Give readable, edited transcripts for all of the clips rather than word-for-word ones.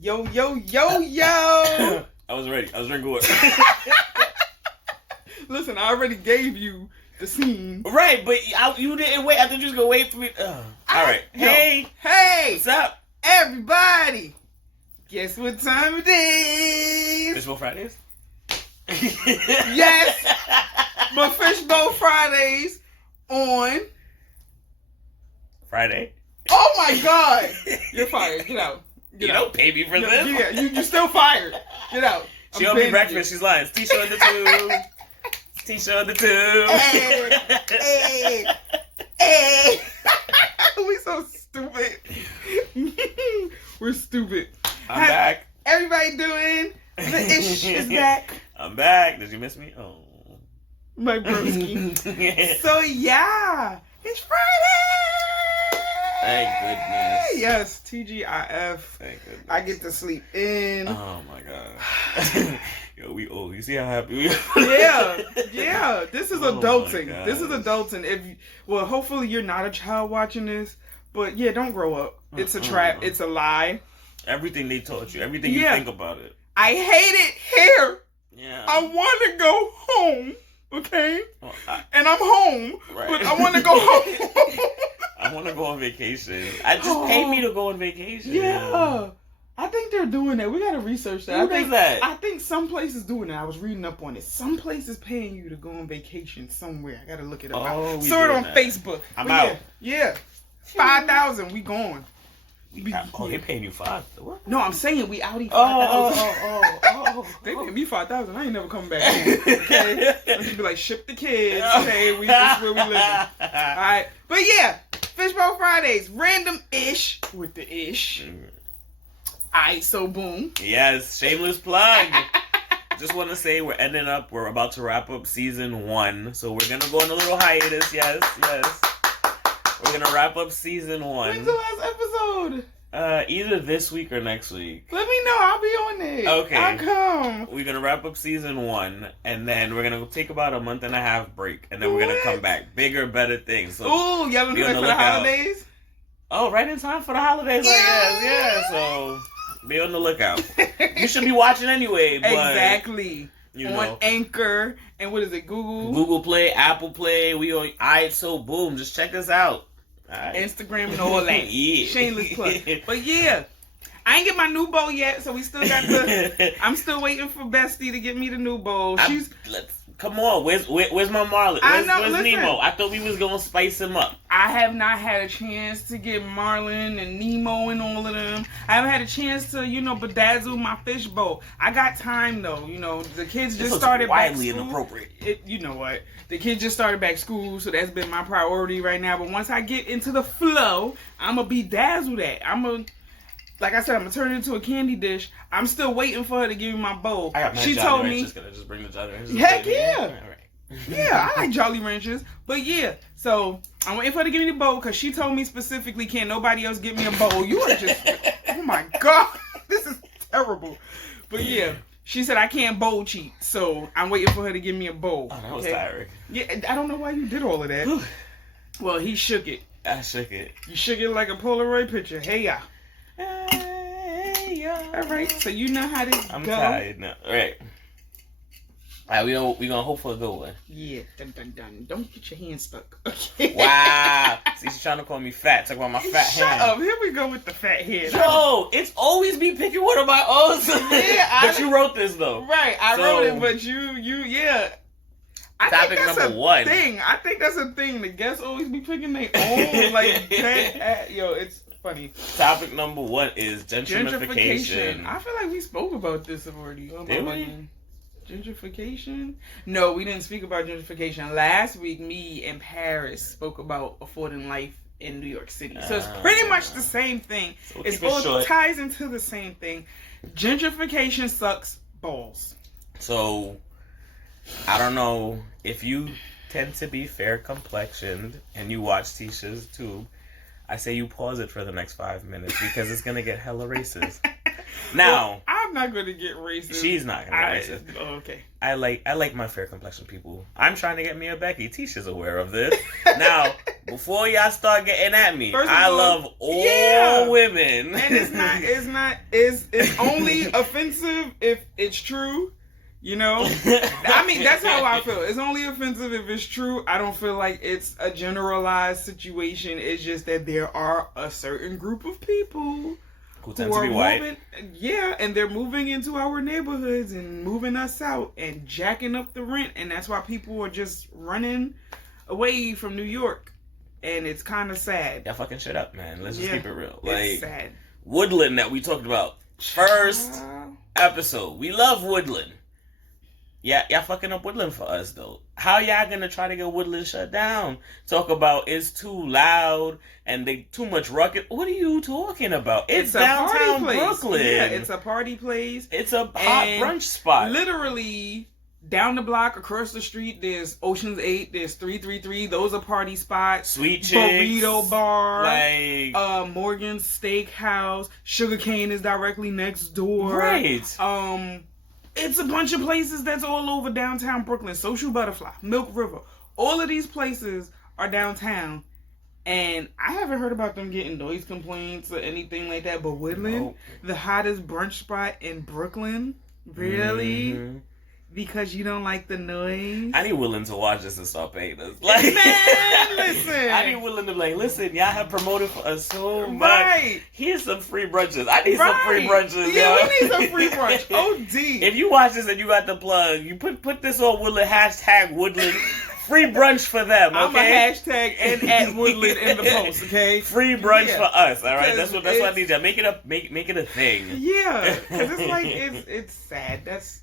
Yo, yo, yo, yo. I was ready. I was drinking water. Listen, I already gave you the scene. Right, but you didn't wait. I thought you was going to wait for me. All right. Hey. What's up? Everybody. Guess what time it is? Fishbowl Fridays? Yes. My Fishbowl Fridays on Friday. Oh my God. You're fired. Get out. You don't pay me for this. Yeah, you're still fired. Get out. She owed me breakfast. She's lying. It's Teesha on the tube. Teesha on the tube. Hey. We so stupid. We're stupid. I'm back. Everybody doing? The ish is back. I'm back. Did you miss me? Oh. My broski. So yeah. It's Friday. Thank goodness. Yes, TGIF. Thank goodness. I get to sleep in. Oh my God. Yo, we old. You see how happy we are? Yeah. This is adulting. This is adulting. Hopefully you're not a child watching this, but yeah, don't grow up. It's a trap. It's a lie. Everything they taught you. Everything you think about it. I hate it here. Yeah. I want to go home. Okay. Well, and I'm home, right. But I want to go home. I want to go on vacation. I just paid me to go on vacation. Yeah. I think they're doing that. We got to research that. Who does that? I think some places doing it. I was reading up on it. Some places paying you to go on vacation somewhere. I got to look it up. I saw it on Facebook. I'm out. Yeah. 5,000. We gone. They paying you $5,000. What? No, I'm saying we out here. Oh. They paying me $5,000. I ain't never coming back home. Okay. I should be like, ship the kids. Okay, this is where we living. All right. But yeah, Fishbowl Fridays, random-ish with the ish. Iight, so boom. Yes, shameless plug. Just want to say we're about to wrap up season 1. So we're going to go on a little hiatus. Yes. We're going to wrap up season 1. When's the last episode? Either this week or next week. Let me know. I'll be on it. Okay. I'll come. We're going to wrap up season 1, and then we're going to take about a month and a half break, and then we're going to come back. Bigger, better things. So ooh, y'all been doing for the holidays? Oh, right in time for the holidays, I guess. Yeah, so be on the lookout. You should be watching anyway, but... Exactly. On Anchor, and what is it, Google Play, Apple Play. We on iight, so boom. Just check us out. Right. Instagram and all that. Yeah. Shameless plug. But yeah, I ain't get my new bow yet, so we still got I'm still waiting for Bestie to get me the new bow. Come on, where's my Marlin? Where's Nemo? I thought we was gonna spice him up. I have not had a chance to get Marlin and Nemo and all of them. I haven't had a chance to, bedazzle my fish bowl. I got time though. The kids just started back school. Widely inappropriate. You know what? The kids just started back school, so that's been my priority right now. But once I get into the flow, I'm gonna bedazzle that. Like I said, I'm gonna turn it into a candy dish. I'm still waiting for her to give me my bowl. She told me. Just gonna bring the Jolly Ranchers. Heck yeah. All right. Yeah, I like Jolly Ranchers. But yeah, so I'm waiting for her to give me the bowl because she told me specifically, can't nobody else give me a bowl. You are just, oh my God, this is terrible. But yeah, she said I can't bowl cheat, so I'm waiting for her to give me a bowl. Oh, that was tiring. Yeah, I don't know why you did all of that. Well, he shook it. I shook it. You shook it like a Polaroid picture. Hey, ya. All right, so you know how this I'm go. tired now. All right. We gonna hope for a good one. Yeah, dun. Don't get your hand stuck. Okay. Wow. See, she's trying to call me fat. Talk about my fat hand. Shut up. Here we go with the fat head. Yo, it's always me picking one of my own. Yeah, but you wrote this though. Right, I wrote it, but yeah. Topic number 1. I think that's a thing. The guests always be picking their own yo, it's funny. Topic number 1 is gentrification. I feel like we spoke about this already. Did we? Gentrification? No, we didn't speak about gentrification. Last week, me and Paris spoke about affording life in New York City. So it's pretty much the same thing. So it all ties into the same thing. Gentrification sucks balls. So, I don't know if you tend to be fair complexioned and you watch Teesha's tube. I say you pause it for the next 5 minutes because it's gonna get hella racist. Now, I'm not gonna get racist. She's not gonna get racist. Oh, okay. I like my fair complexion people. I'm trying to get me a Becky. Teesha's aware of this. Now, Before y'all start getting at me, First of I all, love all women. And it's only offensive if it's true. You know? I mean, that's how I feel. It's only offensive if it's true. I don't feel like it's a generalized situation. It's just that there are a certain group of people who tend to be white. Yeah, and they're moving into our neighborhoods and moving us out and jacking up the rent. And that's why people are just running away from New York. And it's kind of sad. Y'all fucking shit up, man. Let's just keep it real. It's sad. Woodland that we talked about. First episode. We love Woodland. Yeah, y'all fucking up Woodland for us, though. How y'all gonna try to get Woodland shut down? Talk about it's too loud and they too much ruckus. What are you talking about? It's downtown Brooklyn. Yeah, it's a party place. It's a hot brunch spot. Literally, down the block, across the street, there's Ocean's 8, there's 333. Those are party spots. Sweet Chicks. Burrito Bar. Like... Morgan's Steakhouse. Sugarcane is directly next door. Right. It's a bunch of places that's all over downtown Brooklyn. Social Butterfly, Milk River. All of these places are downtown. And I haven't heard about them getting noise complaints or anything like that. But Woodland, the hottest brunch spot in Brooklyn? Really? Mm-hmm. Because you don't like the noise? I need Woodland to watch this and start paying us. Like, man, listen. I need Woodland to be like, listen, y'all have promoted for us so much. Right. Here's some free brunches. I need some free brunches, Yeah, we need some free brunch. OD. If you watch this and you got the plug, you put this on Woodland, #Woodland. Free brunch for them, okay? I'm a hashtag and at Woodland in the post, okay? Free brunch for us, all right? That's what I need you. Make it a thing. Yeah, because it's like, it's sad. That's...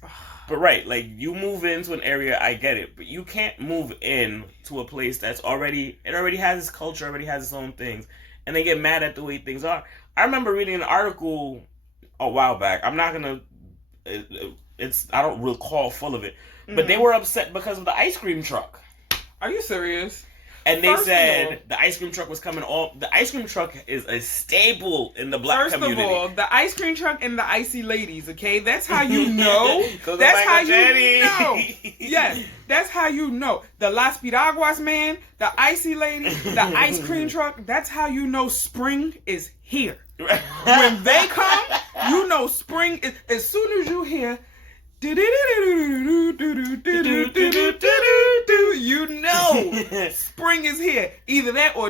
But right, like, you move into an area, I get it, but you can't move in to a place that's already has its culture, already has its own things, and they get mad at the way things are. I remember reading an article a while back. I'm not gonna, I don't recall full of it, but they were upset because of the ice cream truck. Are you serious? And they said the ice cream truck was coming off. The ice cream truck is a staple in the black community. First of all, the ice cream truck and the icy ladies, okay? That's how you know. That's how you know. Yes, that's how you know. The Las Piraguas man, the icy lady, the ice cream truck, that's how you know spring is here. When they come, you know spring is... As soon as you hear... You know spring is here. Either that or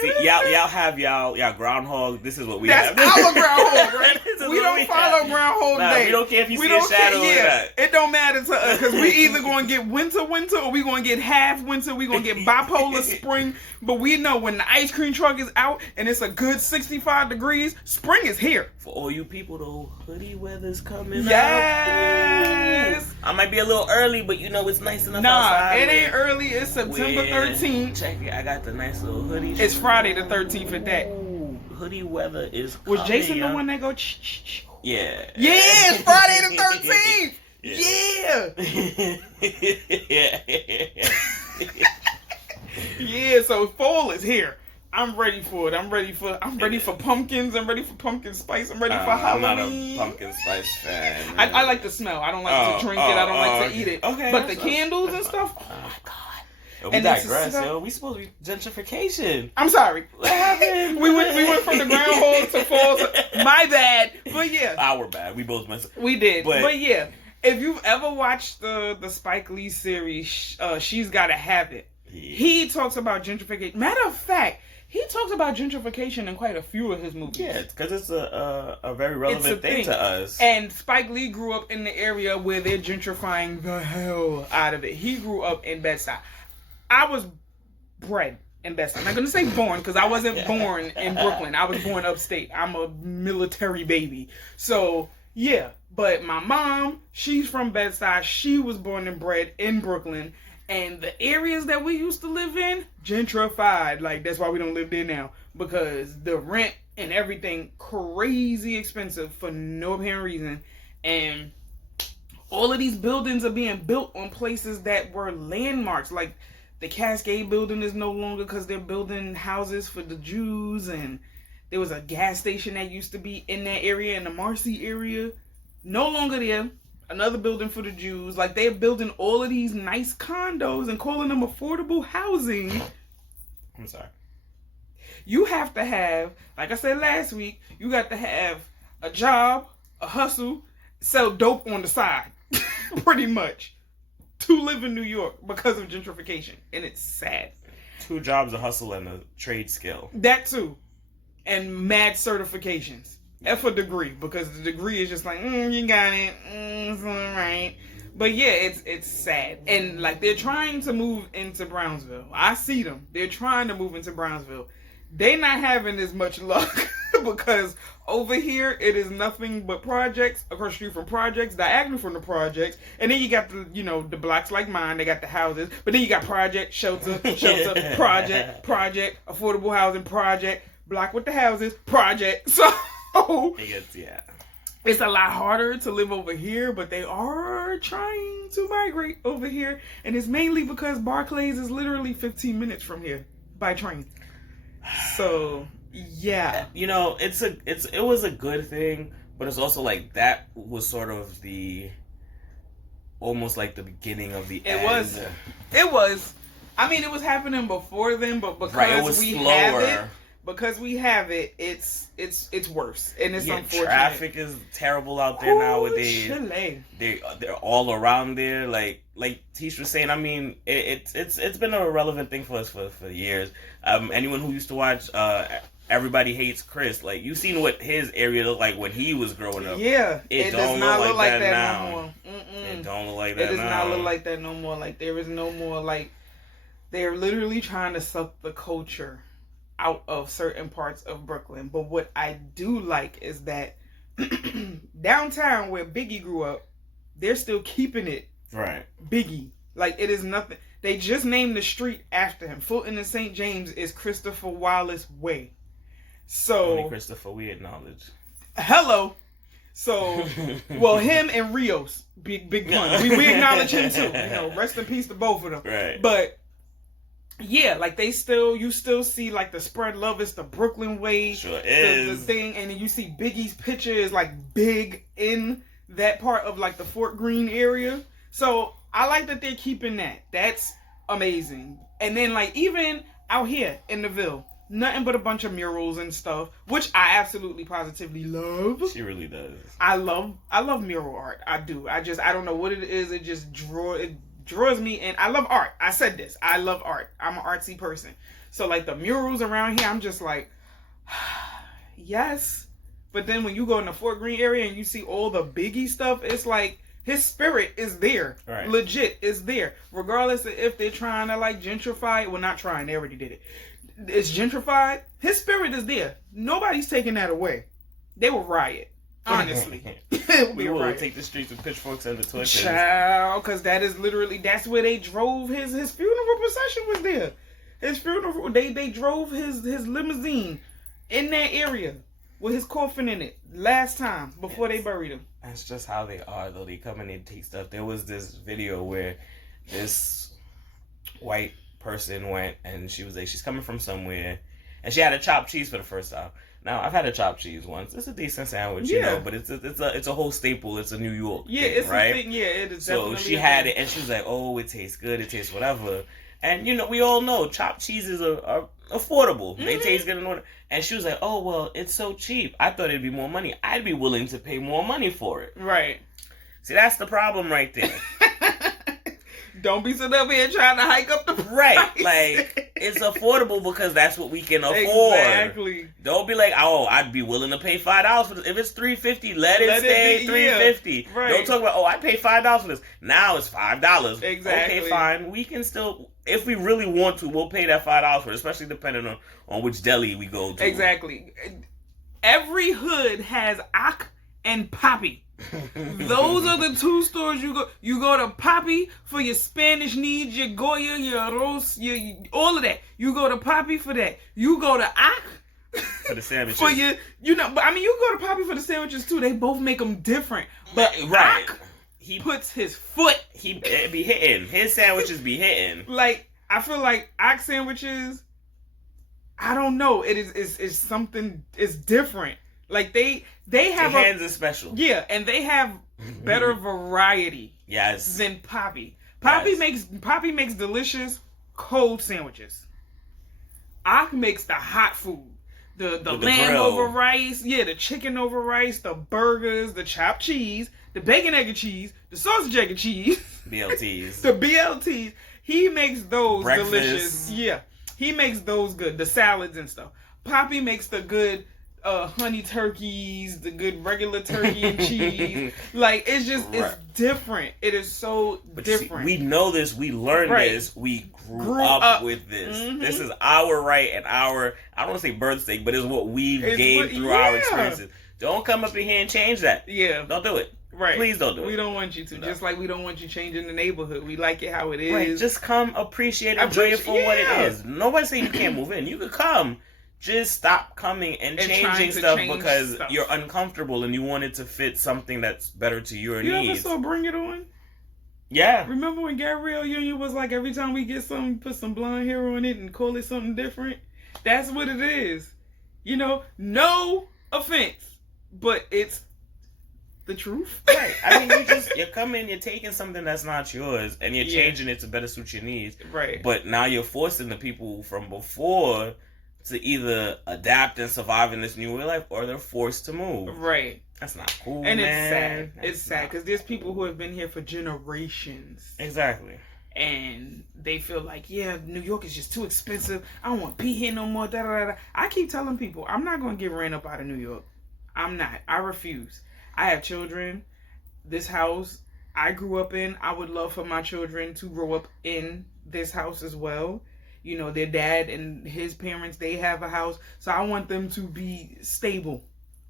See, y'all have y'all groundhog. This is what we have. That's our groundhog, right? We don't follow groundhog day. We don't care if you see a shadow or not. It don't matter to us because we either going to get winter or we going to get half winter. We going to get bipolar spring. But we know when the ice cream truck is out and it's a good 65 degrees, spring is here. For all you people, though, hoodie weather's coming Yes. up. I might be a little early, but you know it's nice enough outside. It ain't early. It's September 13th. Check it. I got the nice little hoodie. It's Friday the 13th at that. Ooh, hoodie weather is coming. Was Jason the one that go Yeah. Yeah, it's Friday the 13th. Yeah. Yeah, so fall is here. I'm ready for it. I'm ready for pumpkins. I'm ready for pumpkin spice. I'm ready for Halloween. I'm not a pumpkin spice fan. I like the smell. I don't like to drink it. I don't like to eat it. Okay. But the candles and stuff, oh my God. Yo, we digress, yo. We supposed to be gentrification. I'm sorry. What happened? we went from the groundhog to fall. My bad. But yeah. Our bad. We both messed up. We did. But yeah. If you've ever watched the Spike Lee series, She's Gotta Have It, he talks about gentrification. Matter of fact, he talks about gentrification in quite a few of his movies. Yeah, because it's a very relevant thing to us. And Spike Lee grew up in the area where they're gentrifying the hell out of it. He grew up in Bed-Stuy. I was bred in Bed-Stuy. I'm not going to say born because I wasn't born in Brooklyn. I was born upstate. I'm a military baby. So, yeah. But my mom, she's from Bed-Stuy. She was born and bred in Brooklyn. And the areas that we used to live in, gentrified. Like, that's why we don't live there now. Because the rent and everything, crazy expensive for no apparent reason. And all of these buildings are being built on places that were landmarks. Like, the Cascade building is no longer because they're building houses for the Jews. And there was a gas station that used to be in that area, in the Marcy area. No longer there. another building for the Jews. Like, they're building all of these nice condos and calling them affordable housing. I'm sorry. You have to have, like I said last week, you got to have a job, a hustle, sell dope on the side, pretty much, to live in New York because of gentrification. And it's sad. 2 jobs, a hustle, and a trade skill. That too. And mad certifications. F a degree, because the degree is just like, you got it, it's all right. But yeah, it's sad. And like, they're trying to move into Brownsville. I see them. They're trying to move into Brownsville. They not having as much luck because over here it is nothing but projects, across the street from projects, diagonal from the projects, and then you got the, the blocks like mine, they got the houses, but then you got project, shelter, project, affordable housing, project, block with the houses, project. So it's a lot harder to live over here, but they are trying to migrate over here, and it's mainly because Barclays is literally 15 minutes from here by train. So yeah, it was a good thing, but it's also like that was sort of almost like the beginning of the end. It was. I mean, it was happening before then, but because we have it, it's worse, and it's unfortunate. Traffic is terrible out there nowadays. Chile. They're all around there. Like Teesha was saying, I mean, it's been a relevant thing for us for years. Anyone who used to watch Everybody Hates Chris, like, you've seen what his area looked like when he was growing up. Yeah, it does not look like that now. No more. It don't look like that now. It does not look like that no more. Like, there is no more, like, they're literally trying to suck the culture out of certain parts of Brooklyn. But what I do like is that downtown where Biggie grew up, they're still keeping it right. Biggie. Like, it is nothing. They just named the street after him. Fulton and St. James is Christopher Wallace Way. So only Christopher we acknowledge. Hello. So, well, him and Rios, big pun. We acknowledge him too. Rest in peace to both of them. Right. But yeah, like, you still see, like, the spread love is the Brooklyn way. Sure is. The thing, and then you see Biggie's picture is, like, big in that part of, like, the Fort Greene area. So I like that they're keeping that. That's amazing. And then, like, even out here in the Ville, nothing but a bunch of murals and stuff, which I absolutely positively love. She really does. I love mural art. I do. I don't know what it is. It just draws me in. I love art. I said this. I love art. I'm an artsy person. So, like, the murals around here, I'm just like, yes. But then when you go in the Fort Greene area and you see all the Biggie stuff, it's like, his spirit is there. Right. Legit is there. Regardless of if they're trying to, like, gentrify it. Well, not trying. They already did it. It's gentrified. His spirit is there. Nobody's taking that away. They will riot. Honestly. We will take the streets with pitchforks and the torches. Child, because that's where they drove his funeral procession was there. His funeral, they drove his limousine in that area with his coffin in it last time before they buried him. That's just how they are, though. They come and they take stuff. There was this video where this white person went and she was like, she's coming from somewhere, and she had a chopped cheese for the first time. Now, I've had a chopped cheese once. It's a decent sandwich, but it's a whole staple. It's a New York thing, it's right? A thing. Yeah, it is. So she had it, and she was like, "Oh, it tastes good. It tastes whatever." And we all know chopped cheeses are affordable. Mm-hmm. They taste good and order. And she was like, "Oh, well, it's so cheap. I thought it'd be more money. I'd be willing to pay more money for it." Right. See, that's the problem right there. Don't be sitting up here trying to hike up the price. Right. Like, it's affordable because that's what we can afford. Exactly. Don't be like, "Oh, I'd be willing to pay $5 for this." If it's $3.50, let it stay $3.50. Yeah. Right. Don't talk about, "Oh, I paid $5 for this." Now it's $5. Exactly. Okay, fine. We can still, if we really want to, we'll pay that $5 for it, especially depending on which deli we go to. Exactly. Every hood has Ak and Poppy. Those are the two stores you go. You go to Poppy for your Spanish needs, your Goya, your arroz, all of that. You go to Poppy for that. You go to Ak for the sandwiches. For your, but I mean, you go to Poppy for the sandwiches too. They both make them different. But right, Ak, he puts his foot. He be hitting. His sandwiches be hitting. Like, I feel like Ak sandwiches, I don't know. It is something. It's different. Like they have Hands is special. Yeah, and they have better variety. Yes. Than Poppy. Poppy makes delicious cold sandwiches. Ak makes the hot food. The lamb over rice, the chicken over rice, the burgers, the chopped cheese, the bacon, egg, and cheese, the sausage, egg, and cheese. BLTs. The BLTs. He makes those Breakfast. delicious. Yeah. He makes those good. The salads and stuff. Poppy makes the good honey turkeys, the good regular turkey and cheese. Like, it's just, it's different. It is so different. See, we know this. We learned this. We grew up with this. Mm-hmm. This is our right and our, I don't want to say birth stake, but it's what we've gained through our experiences. Don't come up in here and change that. Yeah. Don't do it. Right. Please don't do it. We don't want you to. No. Just like we don't want you changing the neighborhood. We like it how it is. Right. Just come, appreciate, enjoy it for what it is. Nobody's saying you can't move in. You could come. Just stop coming and changing stuff because you're uncomfortable and you want it to fit something that's better to your needs. You ever saw Bring It On? Yeah. Remember when Gabrielle Union was like, every time we get something, put some blonde hair on it and call it something different? That's what it is. You know, no offense, but it's the truth. Right. I mean, you're coming, you're taking something that's not yours and you're changing it to better suit your needs. Right. But now you're forcing the people from before to either adapt and survive in this new way of life, or they're forced to move. Right. That's not cool, and man. It's sad because there's people who have been here for generations. Exactly. And they feel like, New York is just too expensive. I don't want to be here no more. Da, da, da. I keep telling people, I'm not going to get ran up out of New York. I'm not. I refuse. I have children. This house I grew up in, I would love for my children to grow up in this house as well. You know, their dad and his parents, they have a house. So I want them to be stable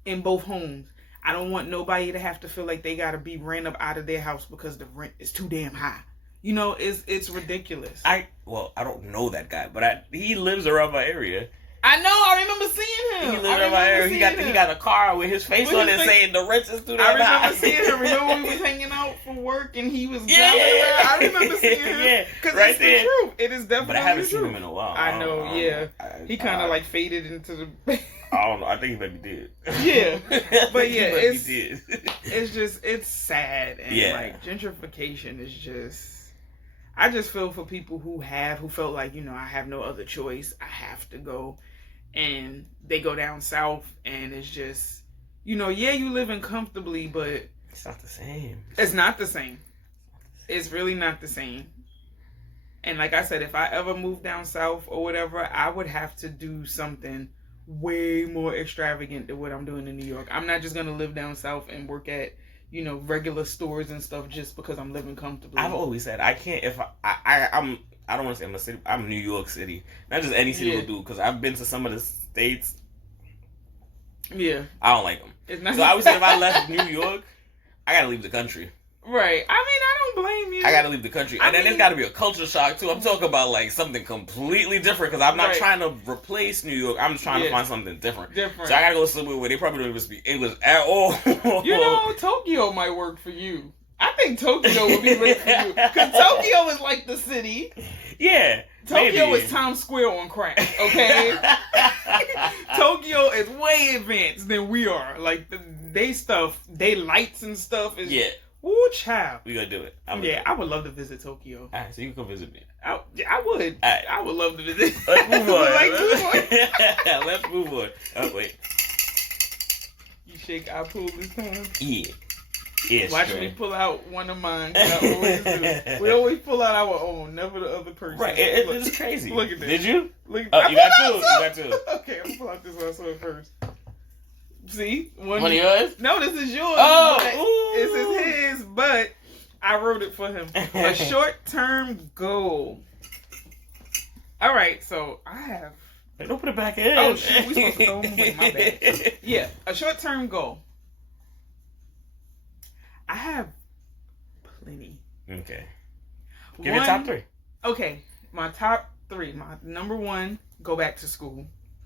in both homes. I don't want nobody to have to feel like they got to be ran up out of their house because the rent is too damn high. You know, it's ridiculous. I don't know that guy, but he lives around my area. I know. I remember seeing him. He lives around my area. He got a car with his face on it saying the rent is too damn high. I remember seeing him. Remember when we was hanging out for work and he was driving around? I remember seeing him. Yeah, because it's the truth. It is definitely the truth. But I haven't seen him in a while. I know. He kind of like faded into the. I don't know. I think he maybe did. Yeah, but it's sad and like gentrification is just. I just feel for people who felt like, I have no other choice. I have to go. And they go down south and it's just, you living comfortably, but it's not the same. It's not the same. It's really not the same. And like I said, if I ever move down south or whatever, I would have to do something way more extravagant than what I'm doing in New York. I'm not just going to live down south and work at, regular stores and stuff just because I'm living comfortably. I've always said I can't, if I don't want to say I'm a city. I'm New York City. Not just any city will do, because I've been to some of the states. Yeah. I don't like them. So I would say if I left New York, I gotta leave the country. Right. I mean, I don't blame you. I gotta leave the country. And then there's gotta be a culture shock, too. I'm talking about, like, something completely different, because I'm not trying to replace New York. I'm just trying to find something different. So I gotta go somewhere where they probably don't even speak English at all. Tokyo might work for you. I think Tokyo would be great for you. Because Tokyo is like the city. Yeah. Tokyo is Times Square on crack, okay? Tokyo is way advanced than we are. Like, they lights and stuff is... Yeah. Woo, child. We gonna do it. I would love to visit Tokyo. Alright, so you can come visit me. I would. Right. I would love to visit. Let's move on. Let's move on. Oh, wait. You shake, I pull this time? Yeah. Yeah, watch me pull out one of mine. I always do. We always pull out our own, never the other person. Right, it's crazy. Look at this. Did you? Look at you got two. Okay, I'm gonna pull out this one I saw it first. See? One of yours? No, this is yours. Oh! This is his, but I wrote it for him. A short-term goal. All right, so I have... Wait, don't put it back in. Oh, shit, we supposed to throw them away. My bad. Yeah, a short-term goal. I have plenty. Okay. Give your top three. Okay, my top three. My number one, go back to school.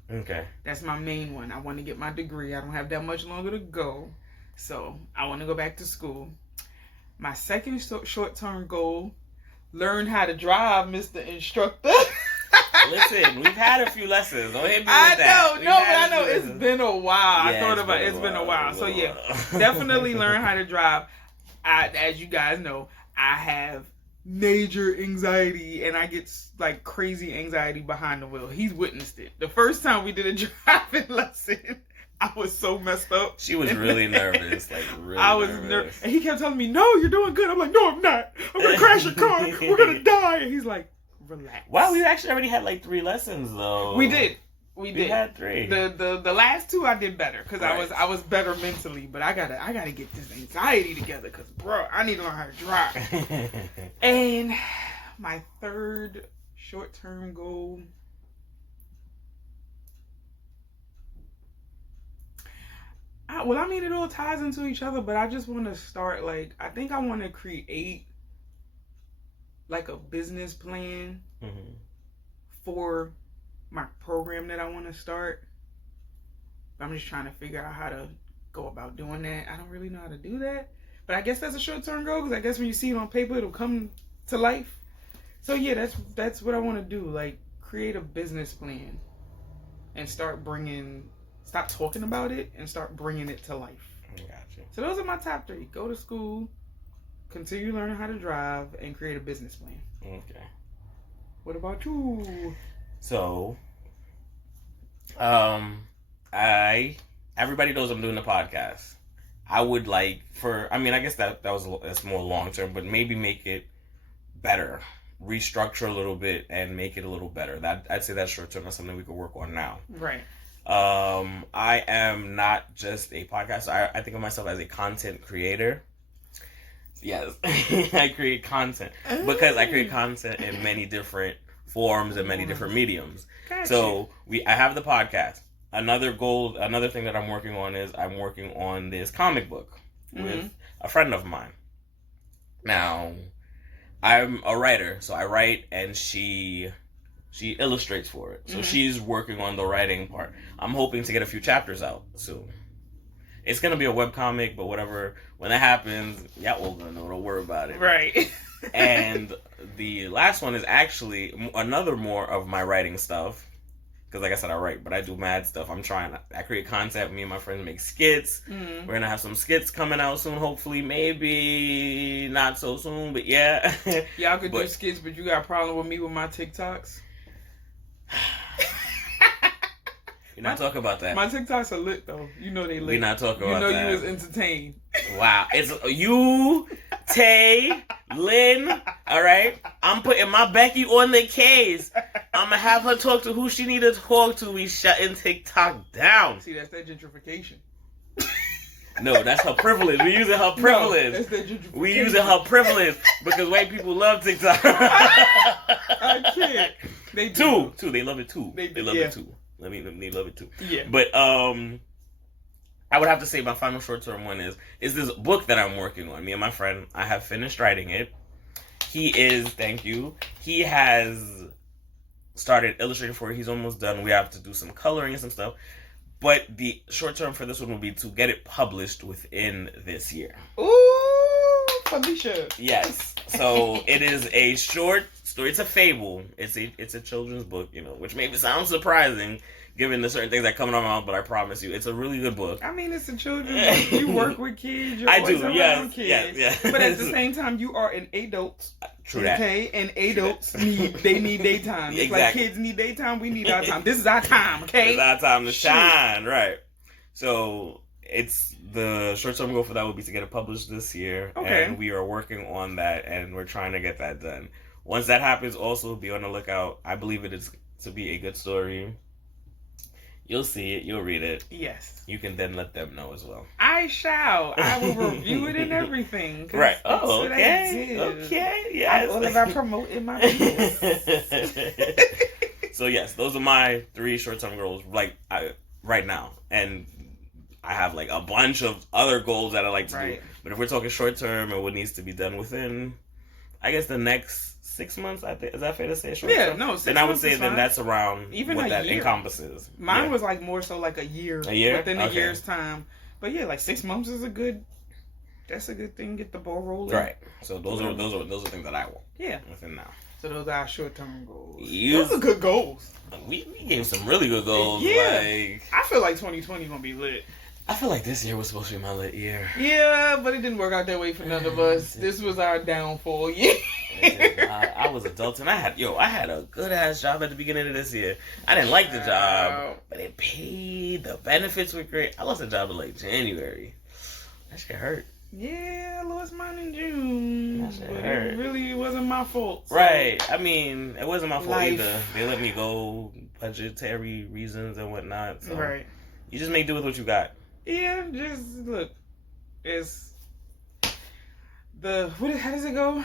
Okay. That's my main one. I want to get my degree. I don't have that much longer to go. So I want to go back to school. My second short-term goal, learn how to drive, Mr. Instructor. Listen, we've had a few lessons. Don't hit me with that. I know. It's been a while. I thought about it. It's been a while. So yeah, definitely learn how to drive. As you guys know, I have major anxiety, and I get like crazy anxiety behind the wheel. He's witnessed it. The first time we did a driving lesson, I was so messed up. She was really nervous. Like, really I was nervous. And he kept telling me, no, you're doing good. I'm like, no, I'm not. I'm going to crash your car. We're going to die. And he's like, relax. Wow, we actually already had like 3 lessons, though. We did. We had 3. The last 2 I did better because I was better mentally, but I gotta get this anxiety together because, bro, I need to learn how to drive. And my third short-term goal. I mean, it all ties into each other, but I just want to start, like, I think I want to create, like, a business plan for my program that I want to start. I'm just trying to figure out how to go about doing that. I don't really know how to do that, but I guess that's a short-term goal, because I guess when you see it on paper, it'll come to life. So, yeah, that's what I want to do, like, create a business plan and stop talking about it and start bringing it to life. Gotcha. So those are my top 3. Go to school, continue learning how to drive, and create a business plan. Okay. What about you? So, everybody knows I'm doing the podcast. I would like I guess that's more long term, but maybe make it better, restructure a little bit, and make it a little better. I'd say that's short term. That's something we could work on now. Right. I am not just a podcaster. I think of myself as a content creator. Yes, I create content because I create content in many different forms and many different mediums. Gotcha. So I have the podcast. Another thing that I'm working on is I'm working on this comic book with a friend of mine. Now, I'm a writer, so I write and she illustrates for it. So she's working on the writing part. I'm hoping to get a few chapters out soon. It's going to be a webcomic, but whatever. When that happens, y'all all going to know. Don't worry about it. Right. And the last one is actually another more of my writing stuff. Because like I said, I write, but I do mad stuff. I create content. Me and my friends make skits. We're going to have some skits coming out soon, hopefully. Maybe not so soon, but yeah. Y'all could do skits, but you got a problem with me with my TikToks? You're not talking about that. My TikToks are lit, though. You know they lit. We're not talking about that. You know you was entertained. Wow. It's you, Tay, Lynn, all right? I'm putting my Becky on the case. I'm going to have her talk to who she need to talk to. We shutting TikTok down. See, that's that gentrification. No, that's her privilege. We're using her privilege. No, that's that gentrification. We're using her privilege because white people love TikTok. I can't. They do. Too. They love it too. They love it too. They love it too. Yeah. But I would have to say my final short-term one is this book that I'm working on. Me and my friend, I have finished writing it. Thank you. He has started illustrating for it. He's almost done. We have to do some coloring and some stuff. But the short-term for this one will be to get it published within this year. Ooh, Felicia. Yes. So it is a short story. It's a fable. It's a children's book, which maybe sounds surprising given the certain things that come in my mouth, but I promise you, it's a really good book. I mean, it's a children's book. You work with kids. You're I always do, around kids. yes. But at the same time, you are an adult. True that. Okay? And adults need their time. It's Exactly. like kids need their time, we need our time. This is our time, okay? It's our time to shine, right. So, it's the short-term goal for that would be to get it published this year. Okay. And we are working on that, and we're trying to get that done. Once that happens, also be on the lookout. I believe it is to be a good story. You'll see it. You'll read it. Yes. You can then let them know as well. I shall. I will review it and everything. Right. That's Oh, what okay. I did. Okay. Yes. I'm all about promoting my business. So, yes, those are my 3 short-term goals right now. And I have, a bunch of other goals that I like to do. But if we're talking short-term and what needs to be done within, I guess, the next 6 months, I think. Is that fair to say? Short term? No, 6 months. Then I would say then that's around even what a that year. encompasses. Mine was more so like a year. A year? Within a year's time. But yeah, 6 months is a good That's a good thing. Get the ball rolling. Right. So those are things that I want. Yeah. Within now. So those are our short-term goals. Those are good goals. We gave some really good goals. Yeah. Like, I feel like 2020 gonna be lit. I feel like this year was supposed to be my lit year. Yeah, but it didn't work out that way for none of us. This was our downfall year. I was adulting. I had a good ass job at the beginning of this year. I didn't like the job, but it paid. The benefits were great. I lost a job in like January. That shit hurt. Yeah, I lost mine in June. That shit but hurt. it really wasn't my fault. So. Right. I mean, it wasn't my fault Life. either. They let me go, budgetary reasons and whatnot. So Right. You just make do with what you got. Yeah, just look. It's how does it go?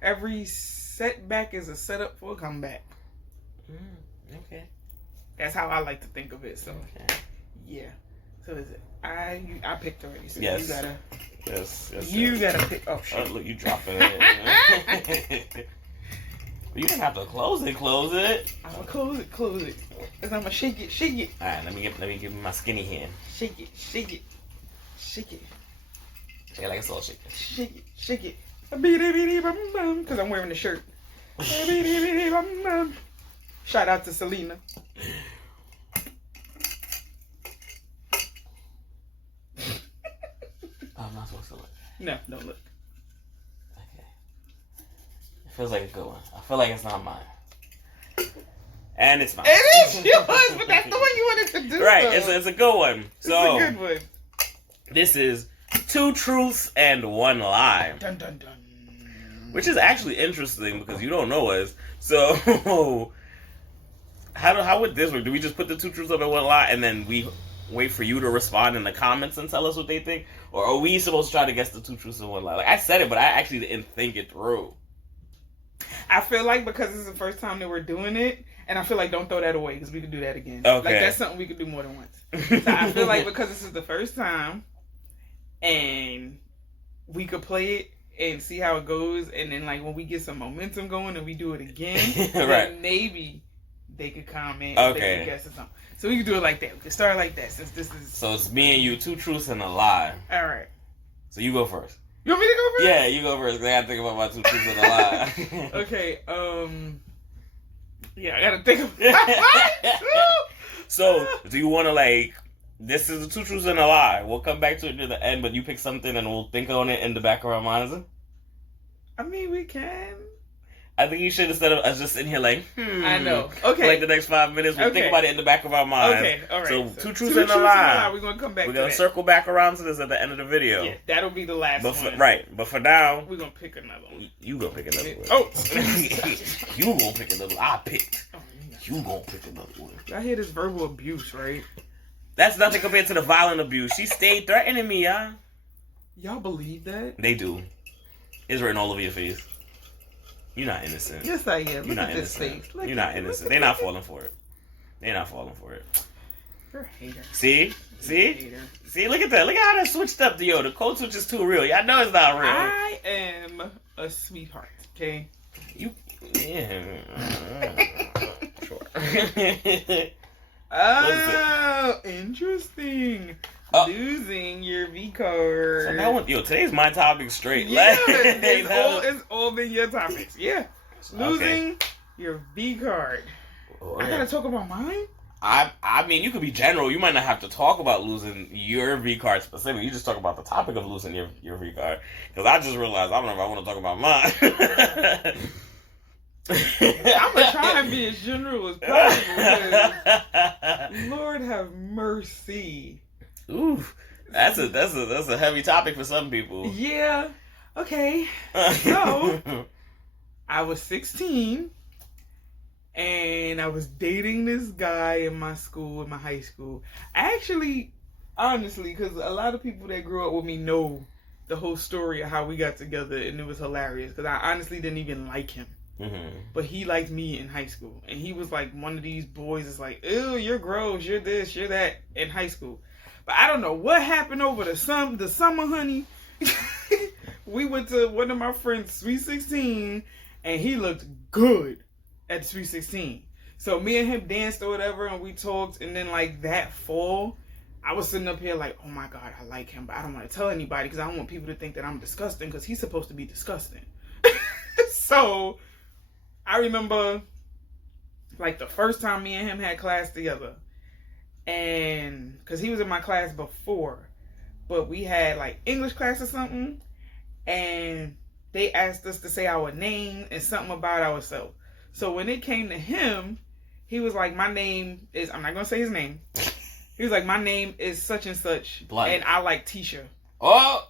Every setback is a setup for a comeback. Okay. That's how I like to think of it. So Okay. yeah. So is it? I picked already. So Yes. You gotta. Yes. You gotta pick. Oh shit. Look, you dropping it. You didn't have to close it. I'm gonna close it. Cause I'm gonna shake it. All right, let me give you my skinny hand. Shake it. Shake it like it's all shaking. Shake it. Because I'm wearing the shirt. Shout out to Selena. I'm not supposed to look. No, don't look. Okay. It feels like a good one. I feel like it's not mine. And it's mine. It is yours, but that's the one you wanted to do. Right, though. it's a good one. So, it's a good one. This is 2 truths and 1 lie. Dun dun dun. Which is actually interesting because you don't know us. So, how would this work? Do we just put the 2 truths up and 1 lie and then we wait for you to respond in the comments and tell us what they think? Or are we supposed to try to guess the 2 truths and 1 lie? Like, I said it, but I actually didn't think it through. I feel like because this is the first time that we're doing it, and I feel like don't throw that away because we could do that again. Okay. Like that's something we could do more than once. So I feel like because this is the first time, and we could play it and see how it goes, and then like when we get some momentum going and we do it again, Right. then maybe they could comment. Okay. They could guess or something. So we could do it like that. We could start like that since this is. So it's me and you, 2 truths and a lie. All right. So you go first. You want me to go first? Yeah, you go first. I gotta think about my 2 truths and a lie. Okay. Yeah, I gotta think about it. So, do you want to like? This is the 2 truths and a lie. We'll come back to it near the end, but you pick something and we'll think on it in the back of our minds. I mean, we can. I think you should, instead of us just sitting here like, I know. Okay. For like the next 5 minutes, we'll think about it in the back of our minds. Okay, all right. So 2 truths and a lie. We're gonna come back. We're gonna circle back around to this at the end of the video. Yeah, that'll be the last one. Right, but for now, we're gonna pick another one. You gonna pick another one. Oh, you gonna pick another one. I picked. You gonna pick another one. I hear this verbal abuse, right? That's nothing compared to the violent abuse. She stayed threatening me, y'all. Y'all believe that? They do. It's written all over your face. You're not innocent. Yes, I am. You're not innocent. You're not innocent. They're not falling for it. They're not falling for it. You're a hater. See? See? See? Look at that. Look at how that switched up, yo. The code switch is too real. Y'all know it's not real. I am a sweetheart, okay? Yeah. Sure. Oh, interesting. Losing your V card. So that one, today's my topic straight. Yeah, it's all been your topics. Yeah. Losing your V card. I gotta talk about mine? I mean, you could be general. You might not have to talk about losing your V card specifically. You just talk about the topic of losing your V card. Because I just realized I don't know if I want to talk about mine. I'm gonna try and be as general as possible. Lord have mercy. Ooh, that's a heavy topic for some people. Yeah. Okay. So I was 16 and I was dating this guy in my school, in my high school. Actually, honestly, because a lot of people that grew up with me know the whole story of how we got together, and it was hilarious because I honestly didn't even like him. Mm-hmm. But he liked me in high school, and he was like one of these boys that's like, ew, you're gross, you're this, you're that, in high school. But I don't know what happened over the summer, honey. We went to one of my friends' Sweet 16, and he looked good at the Sweet 16. So me and him danced or whatever, and we talked, and then like that fall, I was sitting up here like, oh my God, I like him, but I don't want to tell anybody because I don't want people to think that I'm disgusting because he's supposed to be disgusting. So I remember like the first time me and him had class together, and because he was in my class before, but we had like English class or something, and they asked us to say our name and something about ourselves. So when it came to him, he was like, my name is, I'm not going to say his name. He was like, my name is such and such, and I like Teesha. Oh!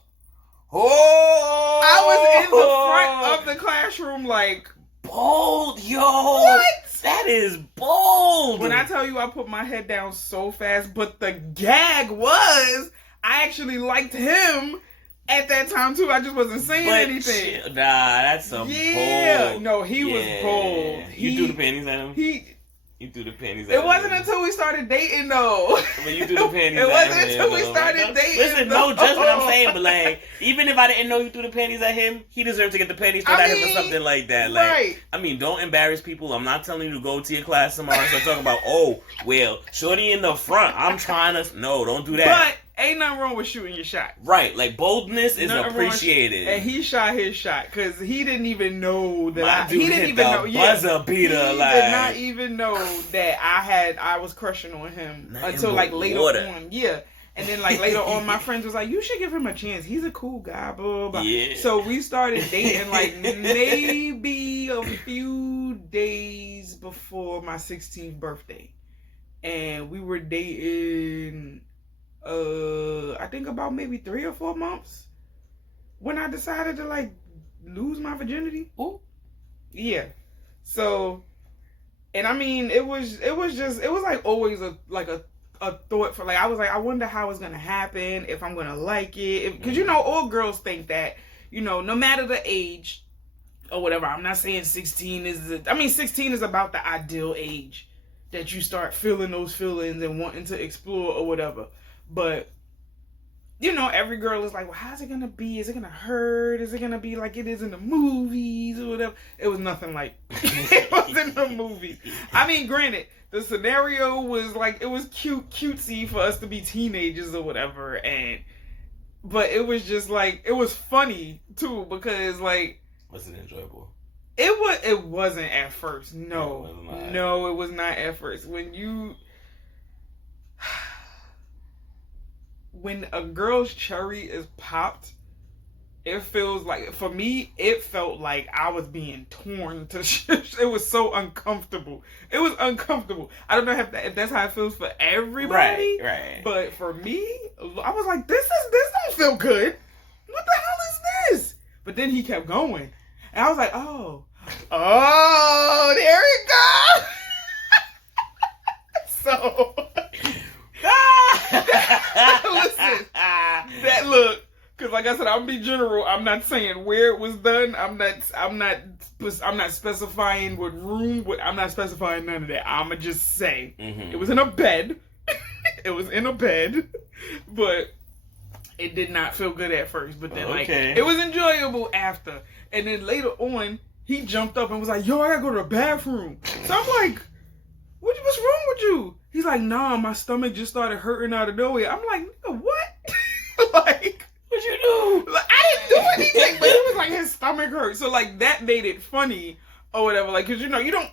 I was in the front of the classroom like, bold, yo. What? That is bold. When I tell you I put my head down so fast, but the gag was I actually liked him at that time too. I just wasn't saying anything. Nah, that's bold. No, he was bold. You threw the panties at him? You threw the panties at him. It wasn't until we started dating though. When you threw the panties it at him. wasn't until we started dating. Listen, no judgment, I'm saying, but like, even if I didn't know you threw the panties at him, he deserved to get the panties thrown at him for something like that. Like, right. I mean, don't embarrass people. I'm not telling you to go to your class tomorrow and start talking about, oh, well, shorty in the front. I'm trying to. No, don't do that. But ain't nothing wrong with shooting your shot. Right, like boldness is appreciated. And he shot his shot because he didn't even know that he didn't even know. Buzzer beater, he like, did not even know that I was crushing on him until like later on. Yeah. And then like later on, my friends was like, "You should give him a chance. He's a cool guy." Blah blah blah. Yeah. So we started dating like maybe a few days before my 16th birthday, and we were dating. I think about maybe 3 or 4 months when I decided to like lose my virginity. Ooh. Yeah. So, and I mean, it was like always a thought for like, I was like, I wonder how it's going to happen, if I'm going to like it. Because, you know, all girls think that, you know, no matter the age or whatever, I'm not saying 16 is about the ideal age that you start feeling those feelings and wanting to explore or whatever. But, you know, every girl is like, well, how's it going to be? Is it going to hurt? Is it going to be like it is in the movies or whatever? It was nothing like it was in the movies. I mean, granted, the scenario was like, it was cutesy for us to be teenagers or whatever. But it was just like, it was funny too because like. Was it enjoyable? It wasn't at first. No, it was not at first. When a girl's cherry is popped, it feels like, for me, it felt like I was being torn to shit. It was so uncomfortable. It was uncomfortable. I don't know if that's how it feels for everybody. Right. But for me, I was like, this don't feel good. What the hell is this? But then he kept going. And I was like, oh, there it goes. So... Listen, that look, because like I said, I'm be general. I'm not saying where it was done. I'm not specifying what room. I'm not specifying none of that. I'ma just say It was in a bed. It was in a bed, but it did not feel good at first. But then like it was enjoyable after. And then later on, he jumped up and was like, "Yo, I gotta go to the bathroom." So I'm like, what's wrong with you? He's like, nah, my stomach just started hurting out of nowhere. I'm like, nigga, what? Like, what'd you do? Like, I didn't do anything, but it was like his stomach hurt. So like that made it funny or whatever. Like, cause you know, you don't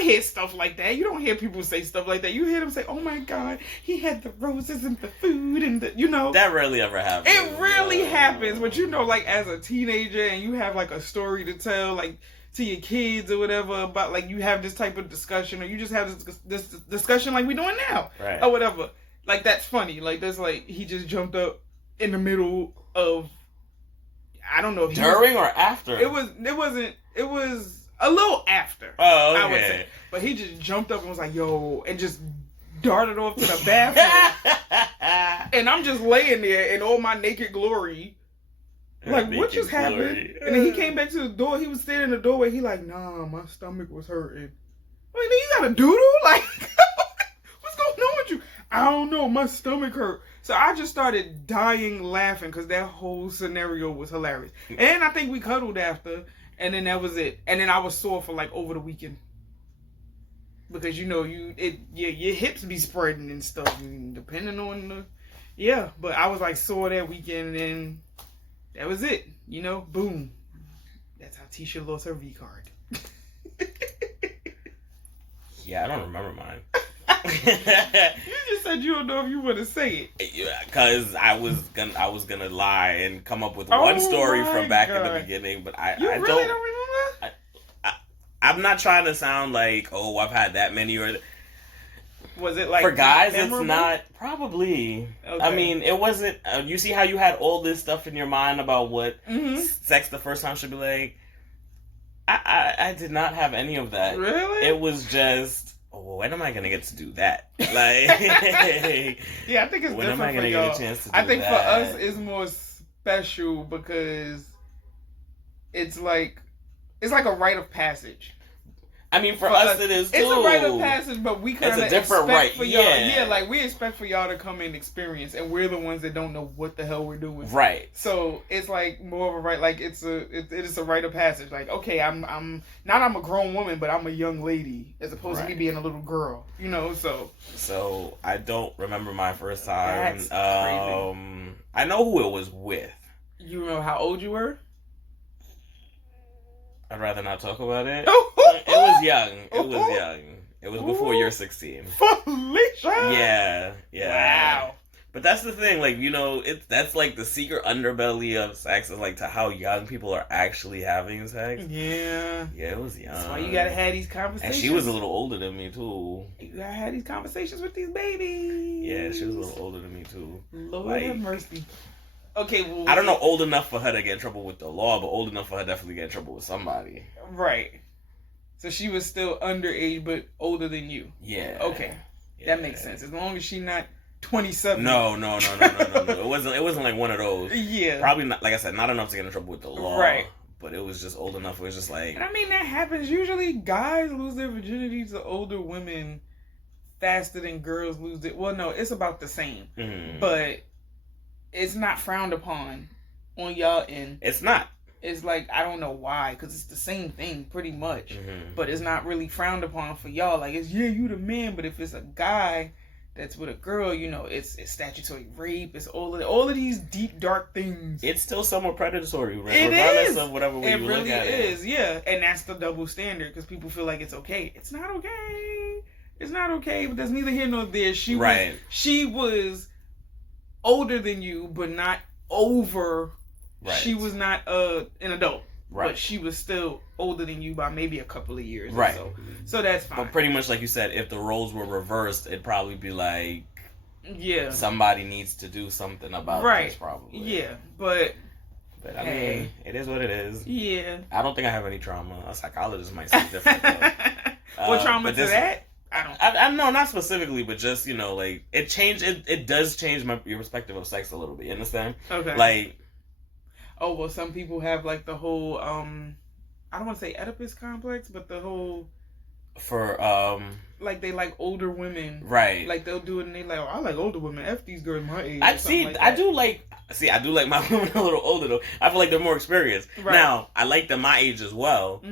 hear stuff like that. You don't hear people say stuff like that. You hear them say, "Oh my God, he had the roses and the food and the," you know. That rarely ever happens. It rarely happens, but you know, like as a teenager and you have like a story to tell, like to your kids or whatever about like you have this type of discussion or you just have this discussion like we doing now, right, or whatever. Like that's funny. Like that's like he just jumped up in the middle of, I don't know if during or after. It was a little after. Oh, okay. I would say, but he just jumped up and was like, "Yo," and just darted off to the bathroom, and I'm just laying there in all my naked glory. Like, what just happened? And then he came back to the door. He was standing in the doorway. He like, nah, my stomach was hurting. I'm like, you got a doodle? Like, what's going on with you? I don't know. My stomach hurt. So I just started dying laughing because that whole scenario was hilarious. And I think we cuddled after. And then that was it. And then I was sore for like over the weekend. because your hips be spreading and stuff, and depending on the. Yeah, but I was like sore that weekend, and then that was it. Boom. That's how Teesha lost her V card. Yeah, I don't remember mine. You just said you don't know if you want to say it. Yeah, because I was gonna lie and come up with one story from back in the beginning, but I really don't remember. I'm not trying to sound like, I've had that many, or was it like for guys? memorable? It's not probably. Okay. I mean, it wasn't. You see how you had all this stuff in your mind about what sex the first time should be like. I did not have any of that. Really? It was just, when am I gonna get to do that? Like, yeah, I think it's when different am I gonna for y'all. get a chance to do I think that? for us, it's more special because it's like a rite of passage. I mean, for us, it is too. It's a rite of passage, but we kind of It's a different expect rite. for y'all. Yeah, like we expect for y'all to come and experience, and we're the ones that don't know what the hell we're doing. Right. So it's like more of a rite. Like it is a rite of passage. Like, okay, I'm a grown woman, but I'm a young lady as opposed to me being a little girl. So I don't remember my first time. That's crazy. I know who it was with. You remember how old you were? I'd rather not talk about it. It was young. It was before you're 16. Felicia! Yeah. Wow. But that's the thing, like, that's like the secret underbelly of sex is like to how young people are actually having sex. Yeah. Yeah, it was young. That's why you gotta have these conversations. And she was a little older than me too. You gotta have these conversations with these babies. Yeah, she was a little older than me too. Lord have mercy. Okay, well, I don't know old enough for her to get in trouble with the law, but old enough for her to definitely get in trouble with somebody. Right. So she was still underage, but older than you. Yeah. Okay. Yeah. That makes sense. As long as she's not 27. No. It wasn't like one of those. Yeah. Probably not. Like I said, not enough to get in trouble with the law. Right. But it was just old enough. It was just like. And I mean that happens. Usually, guys lose their virginity to older women faster than girls lose it. Well, no, it's about the same. Mm-hmm. But it's not frowned upon on y'all end. It's not. It's like, I don't know why, because it's the same thing pretty much. Mm-hmm. But it's not really frowned upon for y'all. Like, it's, you the man, but if it's a guy that's with a girl, it's statutory rape, it's all of these deep, dark things. It's still somewhat predatory, regardless of whatever way you look at it. It really is, yeah. And that's the double standard, because people feel like it's okay. It's not okay. It's not okay, but that's neither here nor there. She was older than you, but not over. Right. She was not an adult, but she was still older than you by maybe a couple of years. Right. So that's fine. But pretty much like you said, if the roles were reversed, it'd probably be like, somebody needs to do something about this, probably. Yeah, but I mean, it is what it is. Yeah. I don't think I have any trauma. A psychologist might say different. What trauma to that? I know, not specifically, but just, like, it changed, it does change your perspective of sex a little bit, you understand? Okay. Like, oh, well, some people have, like, the whole, I don't want to say Oedipus complex, but the whole, like, they like older women. Right. Like, they'll do it and they like, I like older women, F these girls my age. I do like my women a little older, though. I feel like they're more experienced. Right. Now, I like them my age as well,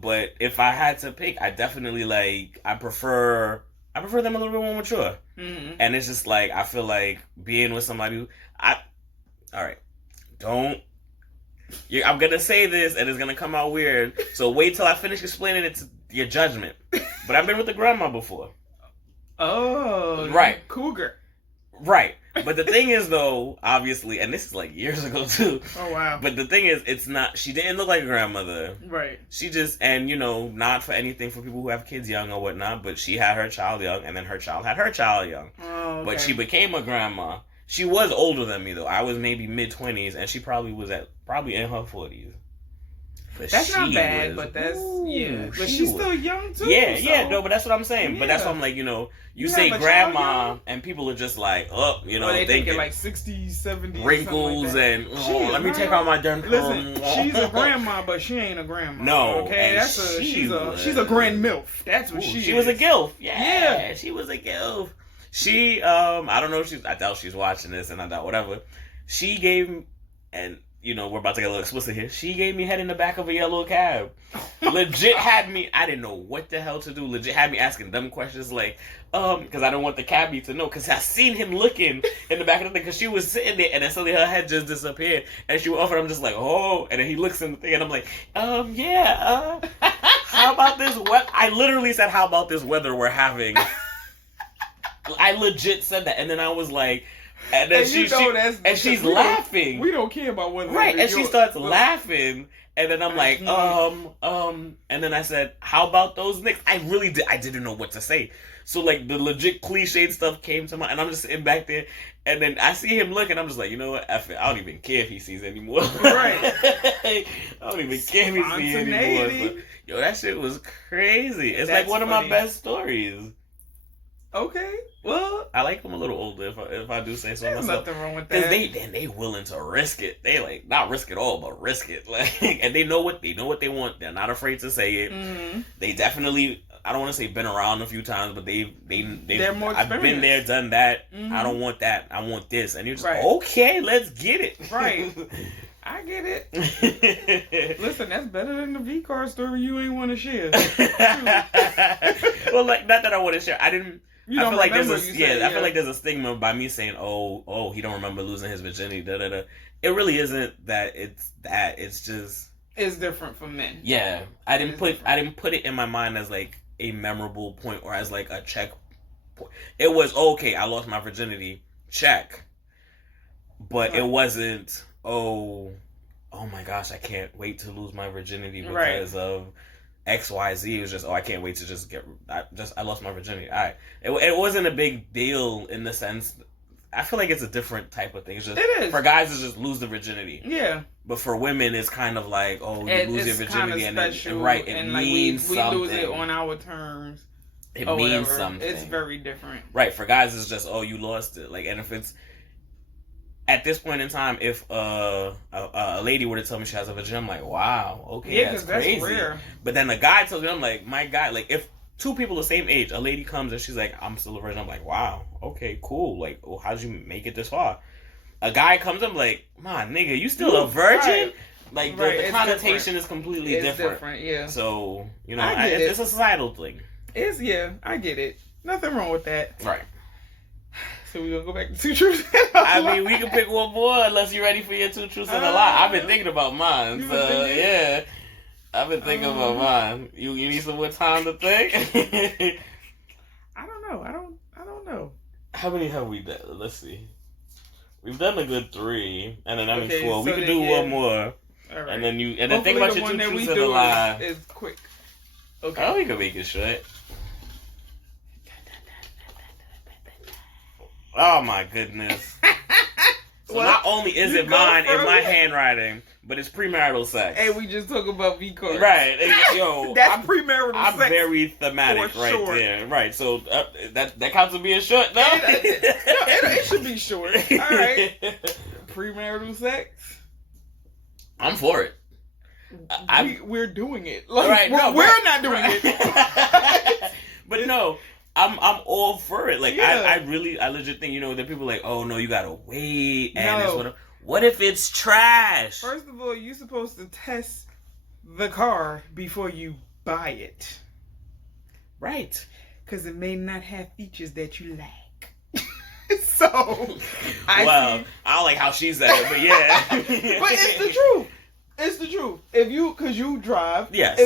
but if I had to pick, I definitely, like, I prefer them a little bit more mature. Mm-hmm. And it's just, like, I feel like being with somebody alright, I'm gonna say this and it's gonna come out weird, so wait till I finish explaining it to your judgment. But I've been with a grandma before. Oh, right. Cougar. Right. But the thing is, though, obviously, and this is like years ago too. Oh, wow. But the thing is, she didn't look like a grandmother. Right. She just, and not for anything for people who have kids young or whatnot, but she had her child young, and then her child had her child young. Oh, okay. But she became a grandma. She was older than me, though. I was maybe mid-20s, and she probably was probably in her 40s. But that's not bad, but that's, But she's still young, too. Yeah, no, but that's what I'm saying. Yeah. But that's what I'm like, you say grandma, and people are just like, they thinking like 60s, 70s. Wrinkles like and, let me take out my dental. Listen, she's a grandma, but she ain't a grandma. No. Okay, she's a grand MILF. That's what she is. She was a GILF. Yeah, she was a GILF. She, I don't know if I doubt she's watching this, and I doubt whatever. She gave, and you know, we're about to get a little explicit here. She gave me head in the back of a yellow cab. Legit had me, I didn't know what the hell to do. Legit had me asking dumb questions like, because I don't want the cabbie to know. Because I seen him looking in the back of the thing because she was sitting there and then suddenly her head just disappeared. And she went off and I'm just like, oh. And then he looks in the thing and I'm like, yeah, how about this weather? I literally said, how about this weather we're having? I legit said that. And then I was like, and then she's laughing. We don't care about whether right, and she starts laughing, and then I'm like, and then I said, how about those Knicks? I didn't know what to say. So like the legit cliched stuff came to mind, and I'm just sitting back there, and then I see him look, and I'm just like, you know what? F it. I don't even care if he sees anymore. Right. I don't even care if he sees anymore. So, yo, that shit was crazy. It's like one of my best stories. Okay, well, I like them a little older if I do say so myself. There's nothing wrong with that. Because they willing to risk it. They like not risk it all, but risk it. Like, and they know what they want. They're not afraid to say it. Mm-hmm. They definitely, I don't want to say been around a few times, but they're more experienced. I've been there, done that. Mm-hmm. I don't want that. I want this. And you're just okay, let's get it. Right. I get it. Listen, that's better than the V-car story you ain't want to share. Well, like, not that I want to share. I feel like there's a stigma by me saying, oh, he don't remember losing his virginity. Da da da. It really isn't that. It's that. It's just. It's different from men. Yeah, I didn't put it in my mind as like a memorable point or as like a check point. It was okay. I lost my virginity. Check. But it wasn't. Oh my gosh, I can't wait to lose my virginity because of XYZ. It was just, I can't wait to just I lost my virginity. It wasn't a big deal in the sense. I feel like it's a different type of thing. It's just, it is. For guys, it's just lose the virginity. Yeah. But for women, it's kind of like, you lose your virginity and it means something. We lose it on our terms. It means something. It's very different. Right. For guys, it's just, you lost it. Like, and if it's, at this point in time, if a lady were to tell me she has a vagina, I'm like, wow, okay, that's crazy. That's rare. But then the guy tells me, I'm like, my God, like if two people the same age, a lady comes and she's like, I'm still a virgin, I'm like, wow, okay, cool. Like, how did you make it this far? A guy comes, I'm like, my nigga, you still a virgin? Right. Like the connotation is completely different. Yeah. So it's a societal thing. I get it. Nothing wrong with that. Right. So we're going to go back to 2 truths I mean, we can pick one more unless you're ready for your 2 truths and a lie. I've been thinking about mine. So, yeah. I've been thinking about mine. You need some more time to think? I don't know. I don't know. How many have we done? Let's see. We've done a good 3. And then 4. So we can do one more. All right. And then think about your 2 truths and a lie. Is quick. Okay. Oh, we can make it short. Oh my goodness. So not only is it mine in my handwriting, but it's premarital sex. Hey, we just talk about V-cards. Right. Yo, that's premarital sex. I'm very thematic there. Right. So that counts as being short, though? It should be short. All right. Premarital sex. I'm for it. We're doing it. Like, we're not doing it. But no. I'm all for it. Like I legit think, that people are like, oh no, you gotta wait and it's whatever. What if it's trash? First of all, you're supposed to test the car before you buy it. Right. Because it may not have features that you like. So I don't like how she said it, but yeah. But it's the truth. It's the truth. Because you drive. Yes.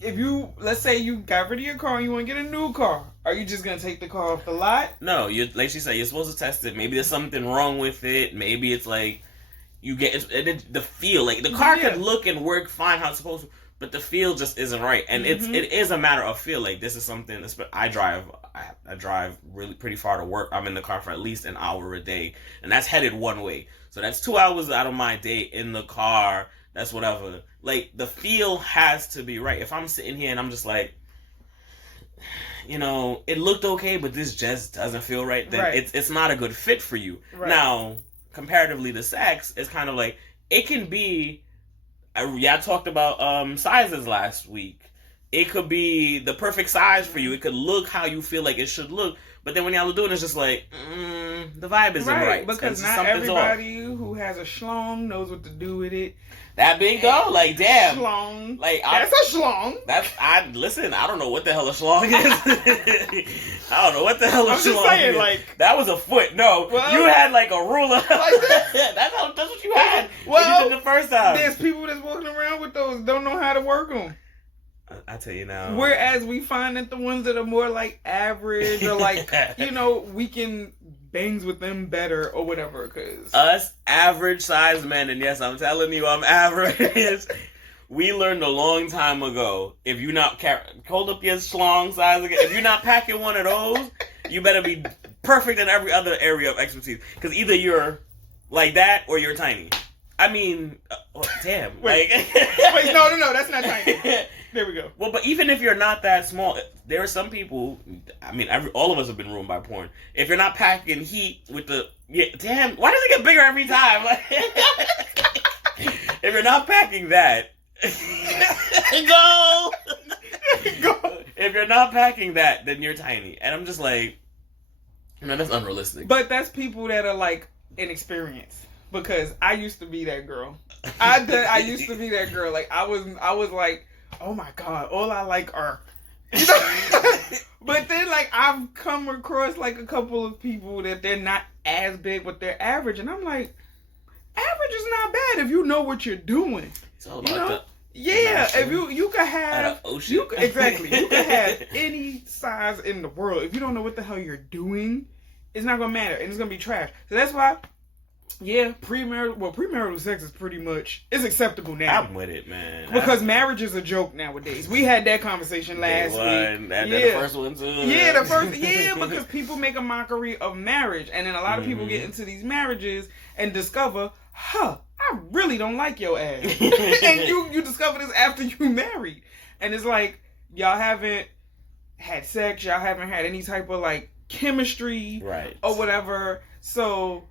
If you, let's say you got rid of your car and you want to get a new car, are you just going to take the car off the lot? No, like she said, you're supposed to test it. Maybe there's something wrong with it. Maybe it's like you get the feel. Like the car could look and work fine how it's supposed to, but the feel just isn't right. And it is a matter of feel. Like this is something, I drive really pretty far to work. I'm in the car for at least an hour a day. And that's headed one way. So that's 2 hours out of my day in the car. That's whatever. Like, the feel has to be right. If I'm sitting here and I'm just like, it looked okay, but this just doesn't feel right, then it's not a good fit for you. Right. Now, comparatively to sex, it's kind of like, it can be, I talked about sizes last week. It could be the perfect size for you. It could look how you feel like it should look. But then when y'all are doing it, it's just like, the vibe isn't right. Because not everybody who has a schlong knows what to do with it. That big though, like damn, schlong. Like that's a schlong. Listen. I don't know what the hell a schlong is. I don't know what the hell a schlong is. I'm just saying, like that was a foot. No, you had like a ruler. Like that's what you had. Well, you did the first time. There's people that's walking around with those don't know how to work them. I tell you now. Whereas we find that the ones that are more like average or like we can bangs with them better or whatever. Cause us average sized men, and yes, I'm telling you, I'm average. We learned a long time ago. If you're not hold up your schlong size again. If you're not packing one of those, you better be perfect in every other area of expertise. Because either you're like that or you're tiny. I mean, damn. Wait, no, that's not tiny. There we go. Well, but even if you're not that small, there are some people. I mean, all of us have been ruined by porn. If you're not packing heat with damn, why does it get bigger every time? If you're not packing that, go. If you're not packing that, then you're tiny, and I'm just like, that's unrealistic. But that's people that are like inexperienced. Because I used to be that girl. I used to be that girl. Like I was like, oh my God, all I like are, But then like I've come across like a couple of people that they're not as big, but they're average, and I'm like, average is not bad if you know what you're doing. It's all about if you could have ocean. You could have any size in the world. If you don't know what the hell you're doing, it's not gonna matter, and it's gonna be trash. So that's why. Yeah, premarital sex is pretty much, it's acceptable now. I'm with it, man. Because marriage is a joke nowadays. We had that conversation last week. The first one too. Because people make a mockery of marriage, and then a lot of people get into these marriages and discover, I really don't like your ass. And you discover this after you married. And it's like, y'all haven't had sex, y'all haven't had any type of like chemistry or whatever. So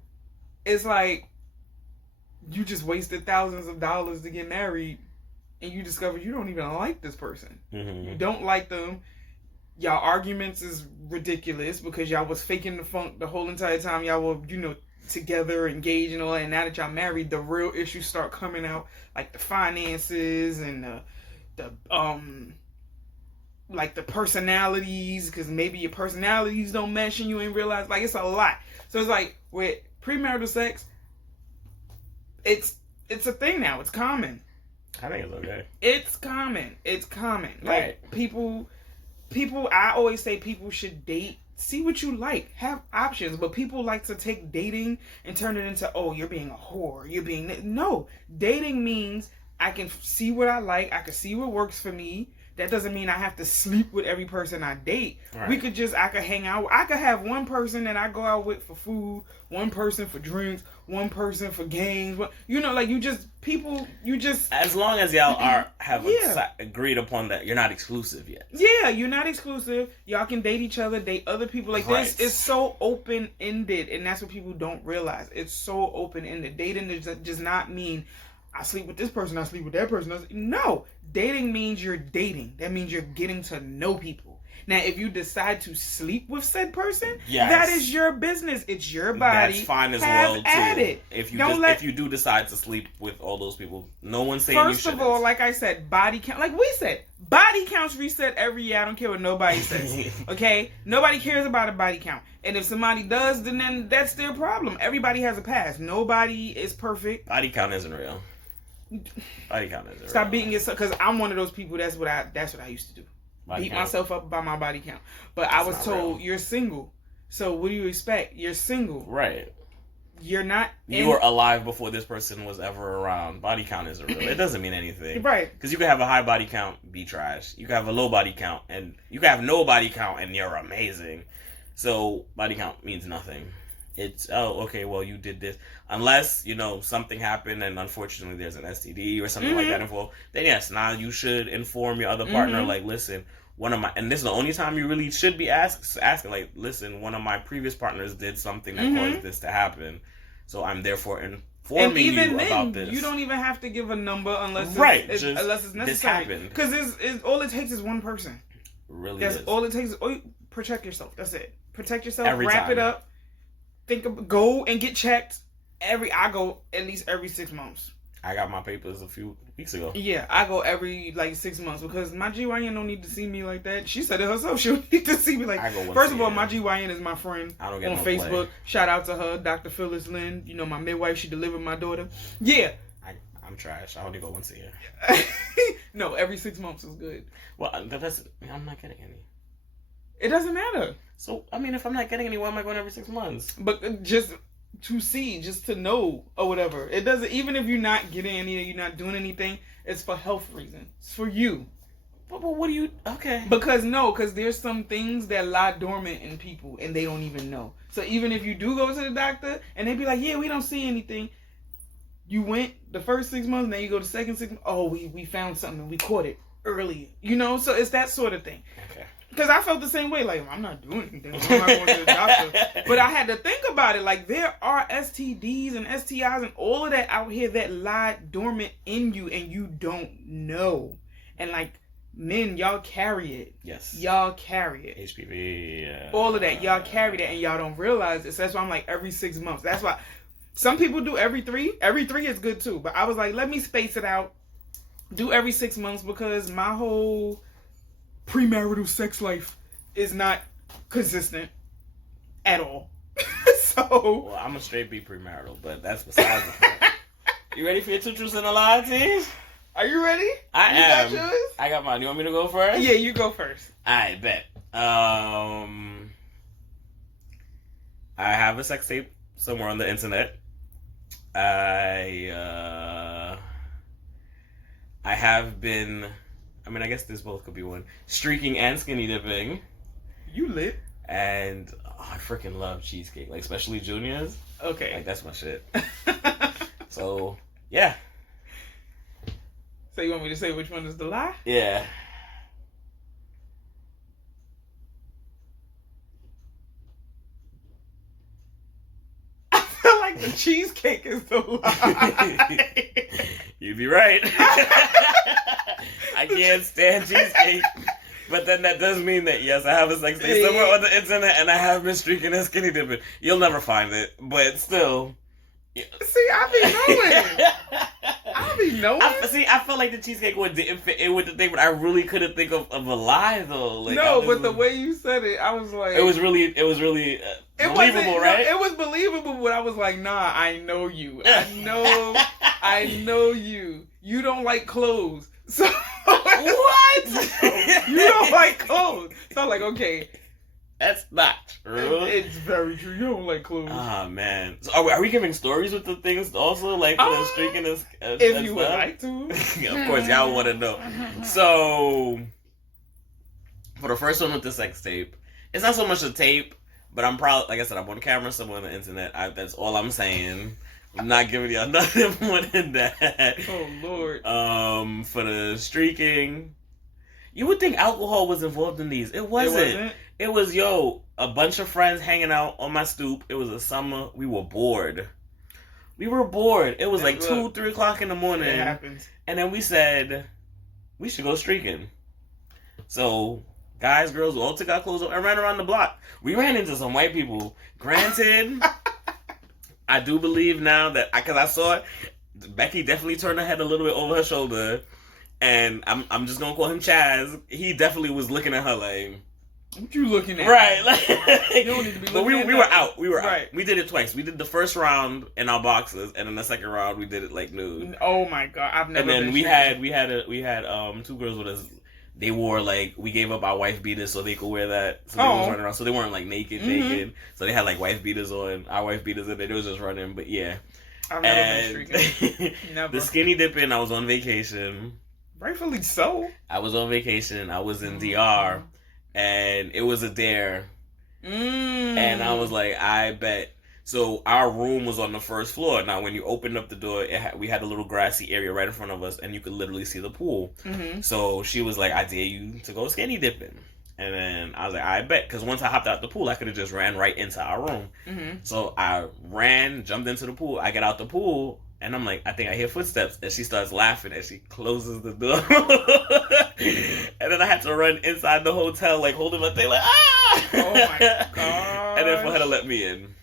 it's like you just wasted thousands of dollars to get married, and you discover you don't even like this person. Mm-hmm. You don't like them. Y'all arguments is ridiculous because y'all was faking the funk the whole entire time y'all were, together, engaged and all that. And now that y'all married, the real issues start coming out, like the finances and like the personalities, because maybe your personalities don't mesh and you ain't realize. Like, it's a lot. So it's like with premarital sex, it's a thing now. It's common. I think it's okay. It's common. Like right. people. I always say people should date. See what you like. Have options. But people like to take dating and turn it into, oh, you're being a whore. No. Dating means I can see what I like. I can see what works for me. That doesn't mean I have to sleep with every person I date. Right. I could hang out. I could have one person that I go out with for food, one person for drinks, one person for games. As long as y'all have agreed upon that, you're not exclusive yet. Yeah, you're not exclusive. Y'all can date each other, date other people. Like this is so open-ended, and that's what people don't realize. It's so open-ended. Dating does not mean I sleep with this person, I sleep with that person. No, dating means you're dating. That means you're getting to know people. Now, if you decide to sleep with said person, that is your business. It's your body. That's fine as well, too. If you do decide to sleep with all those people, no one's saying you shouldn't. First of all, like I said, body count. Like we said, body counts reset every year. I don't care what nobody says. Okay? Nobody cares about a body count. And if somebody does, then that's their problem. Everybody has a past. Nobody is perfect. Body count isn't real. Stop beating yourself, because I'm one of those people. That's what I used to do. Beat myself up by my body count. But I was told you're single. So what do you expect? You're single. Right. You're not. You were alive before this person was ever around. Body count isn't real. It doesn't mean anything. Right. Because you can have a high body count, be trash. You can have a low body count, and you can have no body count, and you're amazing. So body count means nothing. It's, okay, well, you did this. Unless, something happened and unfortunately there's an STD or something like that involved, then yes, now you should inform your other partner, like, listen, and this is the only time you really should be asking, like, listen, one of my previous partners did something that caused this to happen, so I'm therefore informing you about this. You don't even have to give a number unless it's necessary. This happened. Because all it takes is one person. Really That's is. all it takes. Protect yourself. That's it. Protect yourself. Wrap it up. go and get checked. I go at least every 6 months. I got my papers a few weeks ago. Yeah, I go every 6 months because my GYN don't need to see me like that. She said it herself. She don't need to see me like that. First of all, my GYN is my friend on Facebook. Play. Shout out to her, Dr. Phyllis Lynn. You know, my midwife. She delivered my daughter. Yeah. I'm trash. I only go once a year. No, every 6 months is good. Well, I'm not getting any. It doesn't matter. So, I mean, if I'm not getting any, why am I going every 6 months? But just to see, just to know or whatever. It doesn't, even if you're not getting any, you're not doing anything, it's for health reasons. It's for you. But what do you, okay. Because there's some things that lie dormant in people and they don't even know. So even if you do go to the doctor and they be like, yeah, we don't see anything. You went the first 6 months, now you go the second 6 months, oh, we found something and we caught it early. You know, so it's that sort of thing. Okay. Because I felt the same way, like, I'm not doing anything. I'm not going to the doctor. But I had to think about it. Like, there are STDs and STIs and all of that out here that lie dormant in you and you don't know. And, like, men, y'all carry it. Yes. Y'all carry it. HPV. All of that. Y'all carry that and y'all don't realize it. So that's why I'm like, every 6 months. That's why some people do every 3. Every 3 is good, too. But I was like, let me space it out. Do every 6 months because my whole premarital sex life is not consistent at all. So, well, I'm a straight B premarital, but that's besides the point. You ready for your 2 truths and a lie, Tees? Are you ready? I am. Got yours? I got mine. You want me to go first? Yeah, you go first. I bet. I have a sex tape somewhere on the internet. I have been, I mean, I guess this both could be one, streaking and skinny dipping. You lit. And I freaking love cheesecake, like especially Junior's. Okay. Like that's my shit. So, yeah. So you want me to say which one is the lie? Yeah. I feel like the cheesecake is the lie. You'd be right. I can't stand cheesecake. But then that does mean that, yes, I have a sex tape somewhere on the internet and I have been streaking and skinny dipping. You'll never find it, but still. Yeah. See, I be knowing. I felt like the cheesecake one didn't fit in with the thing, but I really couldn't think of a lie, though. Like, no, but the way you said it, I was like... It was really believable, right? No, it was believable, but I was like, nah, I know you. I know you. You don't like clothes. So... What? You don't like clothes. So I'm like, okay. That's not true. It's very true. You don't like clothes. Ah, man. So are we giving stories with the things also? Like, for the streaking and if you would like to. Of course, y'all want to know. So, for the first one with the sex tape, it's not so much a tape, but I'm probably, like I said, I'm on camera somewhere on the internet. That's all I'm saying. I'm not giving y'all nothing more than that. Oh, Lord. For the streaking, you would think alcohol was involved in these. It wasn't. It was, a bunch of friends hanging out on my stoop. It was a summer. We were bored. It was like 2, 3 o'clock in the morning. It happens. And then we said, we should go streaking. So, guys, girls, we all took our clothes off and ran around the block. We ran into some white people. Granted... I do believe now that, because I saw it, Becky definitely turned her head a little bit over her shoulder, and I'm just going to call him Chaz. He definitely was looking at her like... What you looking at? Right. Like, you don't need to be looking at we were out. We were right. out. We did it twice. We did the first round in our boxes, and then the second round we did it like nude. Oh my God. I've never been. And then we had 2 girls with us. They wore, like, we gave up our wife beaters so they could wear that. So they was running around. So they weren't, like, naked. So they had, like, wife beaters on, our wife beaters, and they was just running. But, yeah. I've never been streaking. Never. The skinny dipping, I was on vacation. Rightfully so. I was on vacation. I was in DR. And it was a dare. And I was like, I bet. So our room was on the first floor. Now, when you opened up the door, we had a little grassy area right in front of us, and you could literally see the pool. So she was like, I dare you to go skinny dipping. And then I was like, I bet. Because once I hopped out the pool, I could have just ran right into our room. So I ran, jumped into the pool. I get out the pool, and I'm like, I think I hear footsteps. And she starts laughing, and she closes the door. And then I had to run inside the hotel, like, holding my thing, like, ah! Oh, my God. And then for her to let me in.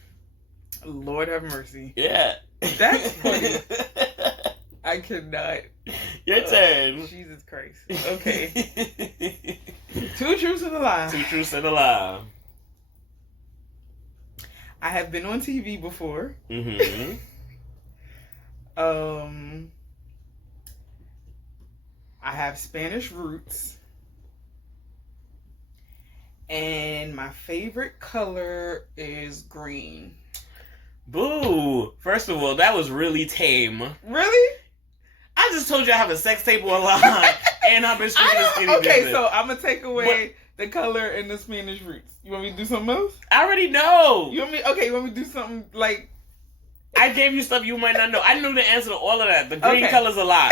Lord have mercy. Yeah. That's funny. I cannot. Your turn. Jesus Christ. Okay. 2 truths and a lie. 2 truths and a lie. I have been on TV before. Mm-hmm. I have Spanish roots. And my favorite color is green. Boo! First of all, that was really tame. Really? I just told you I have a sex tape online, and I've been streaking the skinny Okay, dipping. so I'm gonna take away the color and the Spanish roots. You want me to do something else? I already know. You want me? Okay, you want me to do something like? I gave you stuff you might not know. I knew the answer to all of that. The green Okay. color's a lie.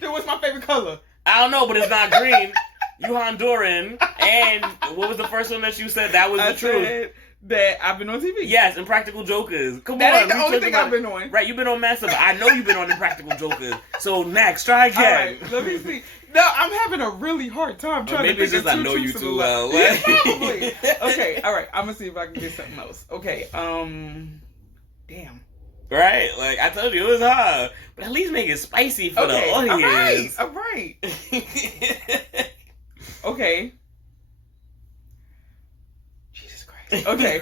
Then what's my favorite color? I don't know, but it's not green. You Honduran, and what was the first one that you said? That was the truth. Said that I've been on TV. Yes, Impractical Jokers. Come That on, ain't the we only talked thing about I've been on. Right, you've been on Massive. I know you've been on Impractical Jokers. So next, try All again. right, let me see. No, I'm having a really hard time trying maybe to it's think just of I 2 know you truths too and a lie. well. Yeah, probably. Okay, all right. I'm gonna see if I can get something else. Okay, damn. Right, like I told you, it was hard, but at least make it spicy for the audience. All right. Okay. Jesus Christ. Okay.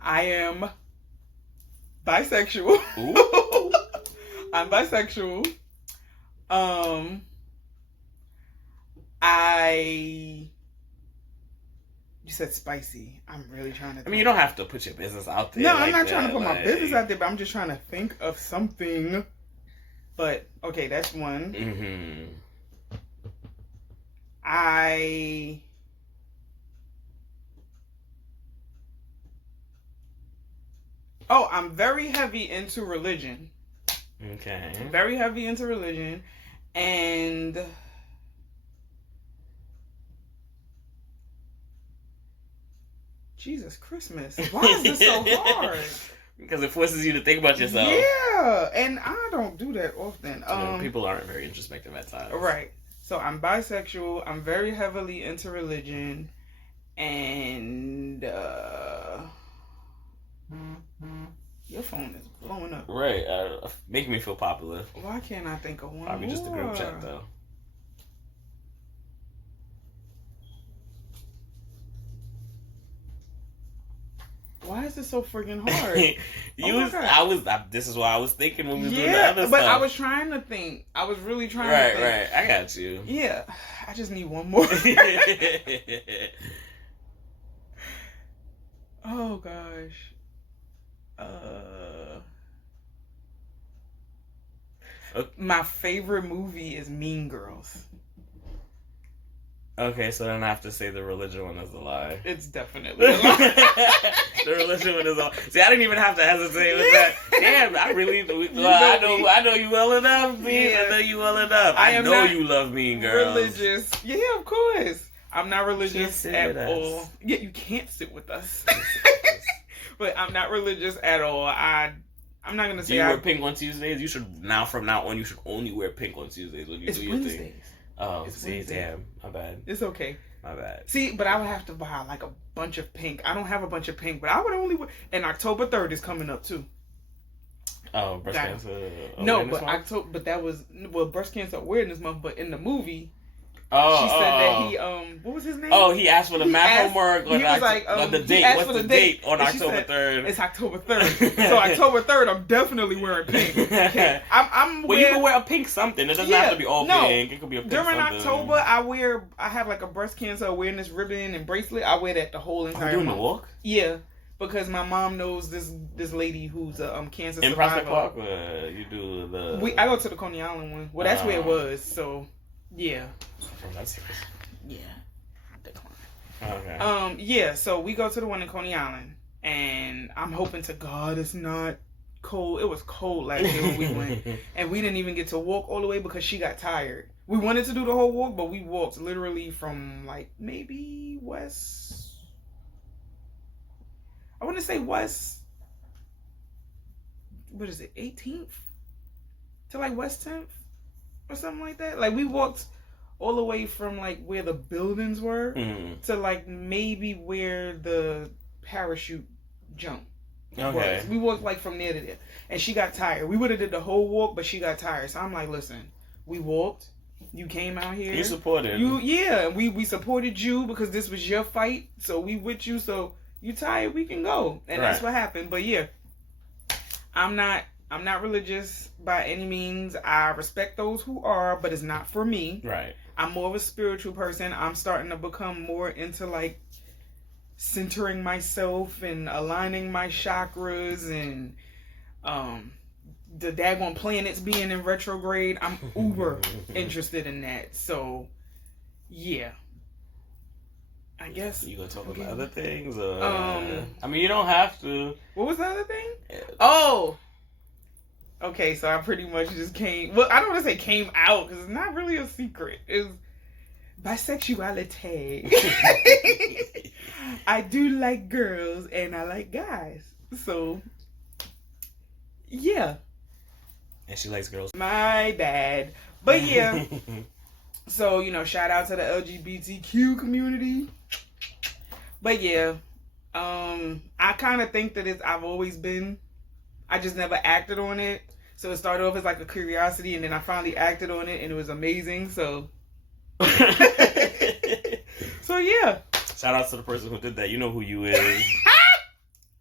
I am bisexual. Ooh. I'm bisexual. You said spicy. I'm really trying to think. I mean, you don't have to put your business out there. No, like I'm not that, trying to put my like- business out there, but I'm just trying to think of something. But okay, that's one. Mm-hmm. I'm very heavy into religion. Okay. Very heavy into religion. And Jesus Christmas. Why is this so hard? Because it forces you to think about yourself. Yeah, and I don't do that often. People aren't very introspective at times. Right. So I'm bisexual. I'm very heavily into religion. And your phone is blowing up. Right. Making me feel popular. Why can't I think of one Probably more? just a group chat, though. Why is this so freaking hard? This is what I was thinking when we was doing the Yeah, other but stuff. I was trying to think. I was really trying to think. Right. I got you. Yeah. I just need one more. Oh, gosh. My favorite movie is Mean Girls. Okay, so then I have to say the religion one is a lie. It's definitely a lie. The religion one is a lie. See, I didn't even have to hesitate with that. Damn, I really, I know you well enough, please. Yeah. I know you well enough. I know you love Mean Girls. Religious. Yeah, of course. I'm not religious sit at with us. all. Yeah, you can't sit with us. But I'm not religious at all. I'm not gonna say Do you wear pink on Tuesdays? You should from now on. You should only wear pink on Tuesdays when you It's do your Wednesdays. thing. Oh, It's see, Wednesday. damn, my bad. It's okay. My bad. See, but I would have to buy like a bunch of pink. I don't have a bunch of pink, but I would only wear. And October 3rd is coming up too. Oh, breast cancer. No, awareness but month? but that was breast cancer awareness month. But in the movie, Oh, she said that he what was his name? Oh, he asked for the math homework on he was like, the he date. asked What's for the the date on and she October said, 3rd? It's October 3rd. So October 3rd, I'm definitely wearing pink. Okay. I'm Well, you can wear a pink something. It doesn't have to be all pink. It could be a pink during something. October, I have like a breast cancer awareness ribbon and bracelet. I wear that the whole entire doing month. the walk? Yeah. Because my mom knows this lady who's a cancer In survivor. Prospect Park, you do the... I go to the Coney Island one. Well, that's where it was. So, yeah. Oh, that's serious. Yeah. Decline. Okay. Yeah. So we go to the one in Coney Island, and I'm hoping to God it's not cold. It was cold last year when we went, and we didn't even get to walk all the way because she got tired. We wanted to do the whole walk, but we walked literally from like maybe west. I want to say west. What is it? 18th to like West 10th or something like that. Like we walked all the way from like where the buildings were Mm. to like maybe where the parachute jump Okay. was. We walked like from there to there, and she got tired. We would have did the whole walk, but she got tired. So I'm like, listen, we walked. You came out here. You supported. We supported you because this was your fight. So we with you. So you tired? We can go, and that's what happened. But yeah, I'm not religious by any means. I respect those who are, but it's not for me. Right. I'm more of a spiritual person. I'm starting to become more into like centering myself and aligning my chakras and the daggone planets being in retrograde. I'm uber interested in that. So yeah. I guess You gonna talk about other things? Or, I mean, you don't have to. What was the other thing? Oh! Okay, so I pretty much just came... Well, I don't want to say came out, because it's not really a secret. It's bisexuality. I do like girls, and I like guys. So, yeah. And she likes girls. My bad. But yeah. So, shout out to the LGBTQ community. But yeah. I kind of think that I've always been... I just never acted on it. So it started off as like a curiosity, and then I finally acted on it, and it was amazing. So, so yeah. Shout out to the person who did that. You know who you is.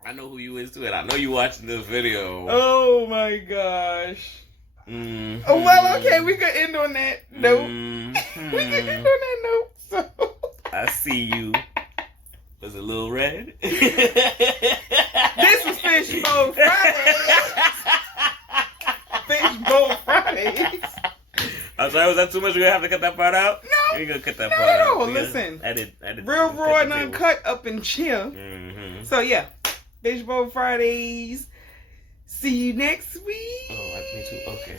I know who you is too, and I know you watching this video. Oh my gosh. Mm-hmm. Oh, well, okay, we could end on that note. Mm-hmm. We could end on that note. So. I see you. Was it Lil Red? This was Fishbowl Fridays. Fishbowl Fridays. I'm sorry, was that too much? We're gonna have to cut that part out? No. We're gonna cut that part out. No, listen. Edit. Real raw and uncut up in chill. Mm-hmm. So yeah, Fishbowl Fridays. See you next week. Oh, me too. Okay.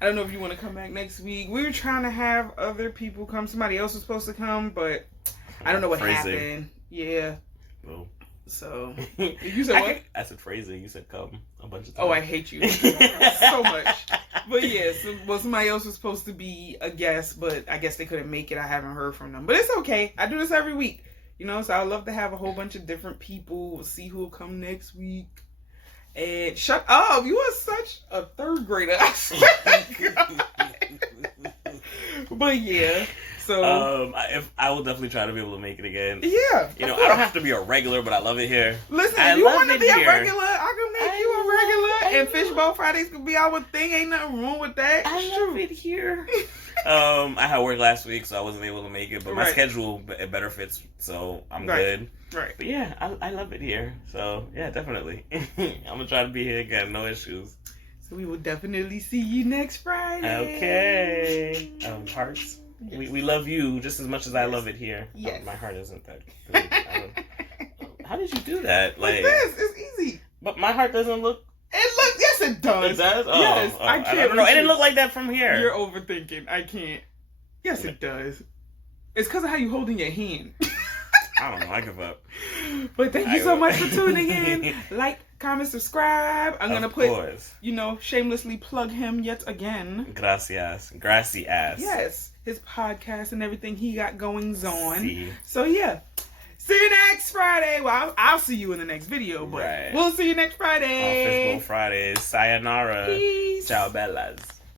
I don't know if you want to come back next week. We were trying to have other people come. Somebody else was supposed to come, but I don't know what happened. Yeah. Oh. So you said what? I said phrasing. You said come a bunch of times. Oh, I hate you so much. But yeah, somebody else was supposed to be a guest, but I guess they couldn't make it. I haven't heard from them, but it's okay. I do this every week, so I love to have a whole bunch of different people. We'll see who will come next week. And shut up! You are such a third grader. I swear to God. But yeah. So I will definitely try to be able to make it again. Yeah. I don't have to be a regular, but I love it here. Listen, if you want to be a regular, I can make you a regular. And Fishbowl Fridays could be our thing. Ain't nothing wrong with that. I love it here. I had work last week, so I wasn't able to make it. But my schedule it better fits, so I'm good. Right. But yeah, I love it here. So yeah, definitely. I'm gonna try to be here again. No issues. So we will definitely see you next Friday. Okay. Hearts. Yes. We love you just as much as I love it here. Yes. My heart isn't that good. How did you do that? Like this, it's easy. But my heart doesn't look. Yes, it does. It does. Oh, yes, I can't. I don't know. It didn't look like that from here. You're overthinking. I can't. Yes, it does. It's because of how you holding your hand. I don't know. I give up. But thank you so much for tuning in. Like, comment, subscribe. I'm going to put, shamelessly plug him yet again. Gracias. Yes. His podcast and everything he got going on. See. So, yeah. See you next Friday. Well, I'll see you in the next video, but we'll see you next Friday. On Fishbowl Fridays. Sayonara. Peace. Ciao, bellas.